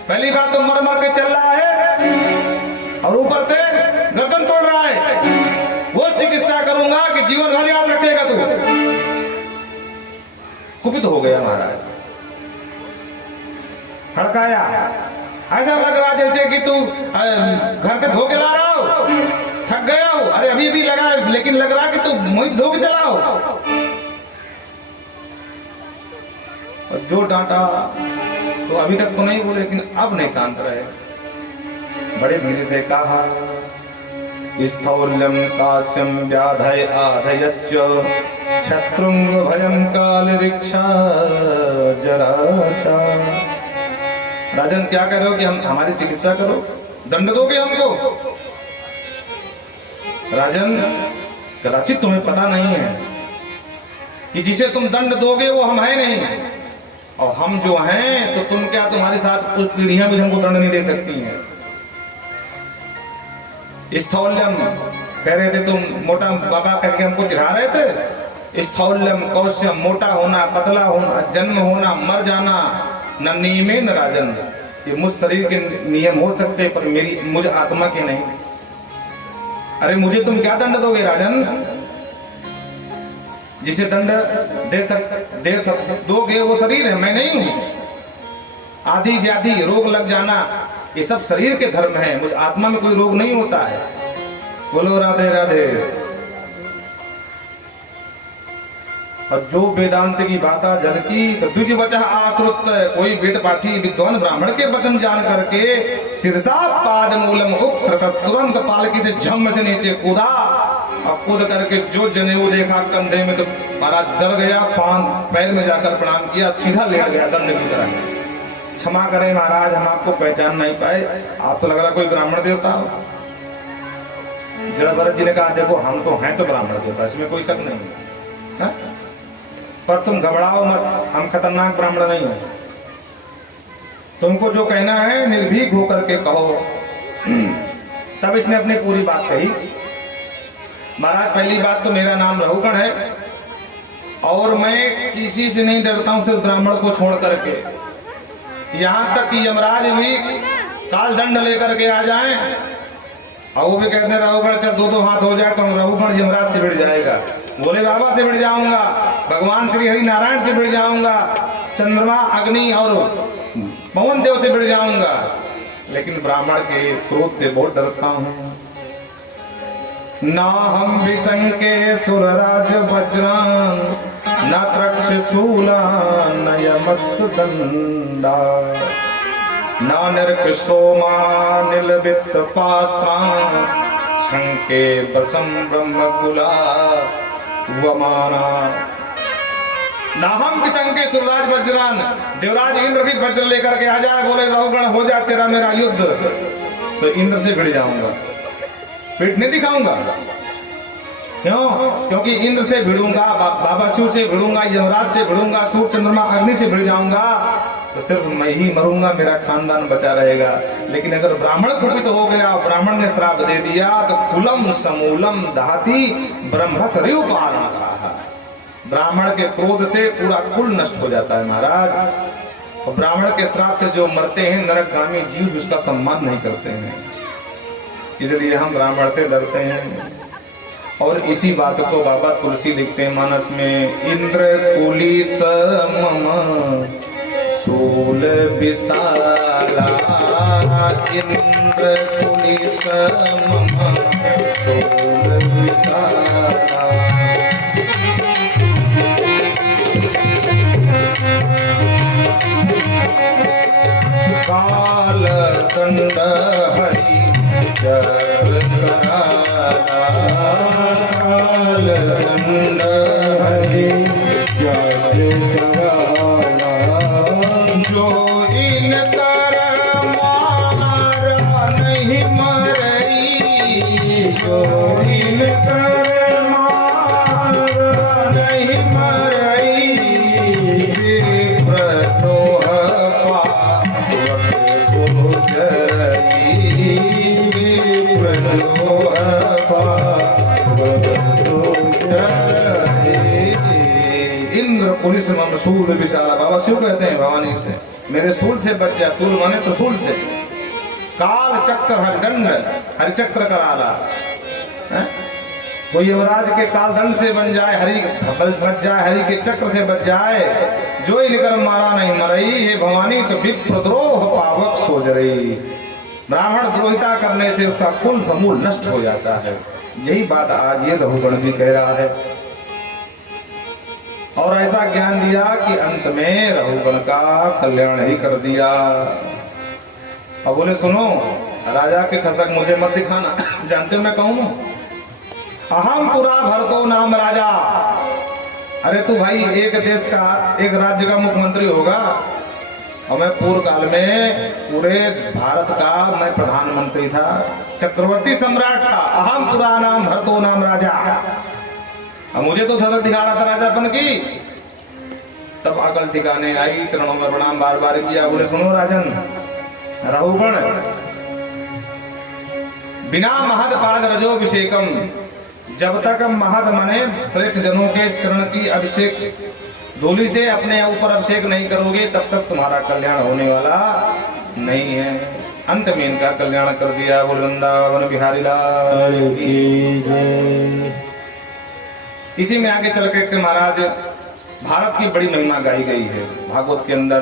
पहली बात तो मर मर के चल रहा है और ऊपर से गर्दन तोड़ रहा है। वो चिकित्सा करूंगा कि जीवन भर याद रखेगा तू। कुपित हो गया महाराज, हड़काया। ऐसा लग रहा जैसे कि तू घर से धो के ला रहा हो, थक गया हो। अरे अभी अभी लगा, लेकिन लग रहा कि तू मुझ धो के चला हो। और जो डांटा तो अभी तक तो नहीं बोले, लेकिन अब नहीं शांत रहे। बड़े धीरे से कहा स्थौल्यम काश्यम व्याधय आधयश्च शत्रुंग भयं काल रिक्षा जराचा। राजन क्या कर रहे हो कि हम हमारी चिकित्सा करो, दंड दोगे हमको? राजन, कदाचित तुम्हें पता नहीं है कि जिसे तुम दंड दोगे वो हम हैं नहीं, और हम जो हैं तो तुम क्या, तुम्हारे साथ कुछ पीढ़ियां भी हमको दंड नहीं दे सकती हैं। स्थौल्यम कह रहे थे तुम, मोटा बाबा करके हमको चिढ़ा रहे थे। स्थौल्यम कौशम, मोटा होना, पतला होना, जन्म होना, मर जाना, न नियमे न राजन, ये मुझ शरीर के नियम हो सकते पर मुझ आत्मा के नहीं। अरे मुझे तुम क्या दंड दोगे राजन? जिसे दंड दोगे वो शरीर है, मैं नहीं हूं। आदि व्याधि, रोग लग जाना, ये सब शरीर के धर्म है, मुझ आत्मा में कोई रोग नहीं होता है। बोलो राधे राधे। और जो वेदांत की बाता झलकी तो द्विज वचः आश्रुत, कोई वेद पाठी विद्वान ब्राह्मण के वचन जान करके सिरसा पाद मूलम उपसृत, तुरंत पालकी से झम से नीचे कूदा, और कूद करके जो जनेऊ देखा कंधे में तो महाराज डर गया, पान पैर में जाकर प्रणाम किया, सीधा लेट गया दंड की तरह। क्षमा करें महाराज, हम आपको पहचान नहीं पाए, आप तो लग रहा कोई ब्राह्मण देवता हो। जड़ भरत जी ने कहा देखो हम तो हैं तो ब्राह्मण देवता, इसमें कोई शक नहीं है, पर तुम घबराओ मत, हम खतरनाक ब्राह्मण नहीं हो। तुमको जो कहना है निर्भीक होकर के कहो। तब इसने अपनी पूरी बात कही। महाराज, पहली बात तो मेरा नाम रहुगण है और मैं किसी से नहीं डरता हूं, सिर्फ ब्राह्मण को छोड़ करके। यहां तक कि यमराज भी काल दंड लेकर के आ जाएं और वो भी कहते हैं रहुगण चल दो हाथ हो जाए तो हम रहुगण यमराज से भिड़ जाएगा, भोले बाबा से भिड़ जाऊंगा, भगवान श्री हरि नारायण से भिड़ जाऊंगा, चंद्रमा अग्नि और पवन देव से भिड़ जाऊंगा, लेकिन ब्राह्मण के क्रोध से बहुत डरता हूं। ना हम विशंके सुरराज वज्रान, न त्रक्षशूला न यमसदंडा, न निर्कुशोमा निलबित पास्त्रां, शंके बसम ब्रह्मकुला वमाना। ना हम विशंके सुरराज वज्रान, देवराज इंद्र भी वज्र लेकर के आ जाए, बोले रहुगण हो जाए तेरा मेरा युद्ध, तो इंद्र से भिड़ जाऊंगा, पीठ नहीं दिखाऊंगा। क्यों? क्योंकि इंद्र से भिड़ूंगा, बाबा शिव से भिड़ूंगा, यमराज से भिड़ूंगा, सूर्य चंद्रमा अग्नि से भिड़ जाऊंगा तो सिर्फ मैं ही मरूंगा, मेरा खानदान बचा रहेगा। लेकिन अगर ब्राह्मण कुपित हो गया, ब्राह्मण ने श्राप दे दिया तो कुलम समूलम दहती ब्रह्मचर्य पालन कहा। ब्राह्मण के क्रोध से पूरा कुल नष्ट हो जाता है महाराज। और ब्राह्मण के श्राप से जो मरते हैं नरकगामी जीव उसका सम्मान नहीं करते हैं, इसलिए हम ब्राह्मण से डरते हैं। और इसी बात को बाबा तुलसी लिखते हैं मानस में, इंद्र कुली समम शूल विशाला, इंद्र कुली समम शूल विशाला। काल दंड हरि चक्र कराला, काल दंड हरि चक्र कराला, जो इन कर मारा नहीं मरई, जो इन कर मारा नहीं मरई, विप्रद्रोह पावक सुजरई, विप्रद्रोह पावक सुजरई। इंद्र पुलिस मम शूल विशाला, बाबा शिव कहते हैं भवानी से मेरे सूल से बच जा, सूल माने तो सूल से। काल चक्र हरिदंड, हरिचक्र कराला, कोई यमराज के काल दंड से बन जाए, हरि बच जाए, हरि के चक्र से बच जाए, जो इनकर मारा नहीं मरई, ये भवानी तो विप्रद्रोह पावक सोजरई। ब्राह्मण द्रोहिता करने से उसका कुल समूल नष्ट हो जाता है। यही बात आज ये रहुगण भी कह रहा है। और ऐसा ज्ञान दिया कि अंत में रहुगण का कल्याण ही कर दिया। अब बोले सुनो, राजा के ठसक मुझे मत दिखाना, जानते हो मैं कौन हूं? अहम पुरा भरतो नाम राजा। अरे तू भाई एक देश का, एक राज्य का मुख्यमंत्री होगा, और मैं पूर्व काल में पूरे भारत का मैं प्रधानमंत्री था, चक्रवर्ती सम्राट था। अहम पुरा नाम भरतो नाम राजा। अब मुझे तो धरत दिखा रहा था राजापन की। तब अकल ठिकाने आई, चरणों में प्रणाम बार बार किया। बोले सुनो राजन, रहुगण बिना महद पाद रजोभिषेकम, जब तक महद मने श्रेष्ठ जनों के चरण की अभिषेक धूलि से अपने ऊपर अभिषेक नहीं करोगे तब तक तुम्हारा कल्याण होने वाला नहीं है। अंत में इनका कल्याण कर दिया। बोल वृंदावन बिहारी लाल की जय। इसी में आगे चल के महाराज भारत की बड़ी महिमा गाई गई है भागवत के अंदर।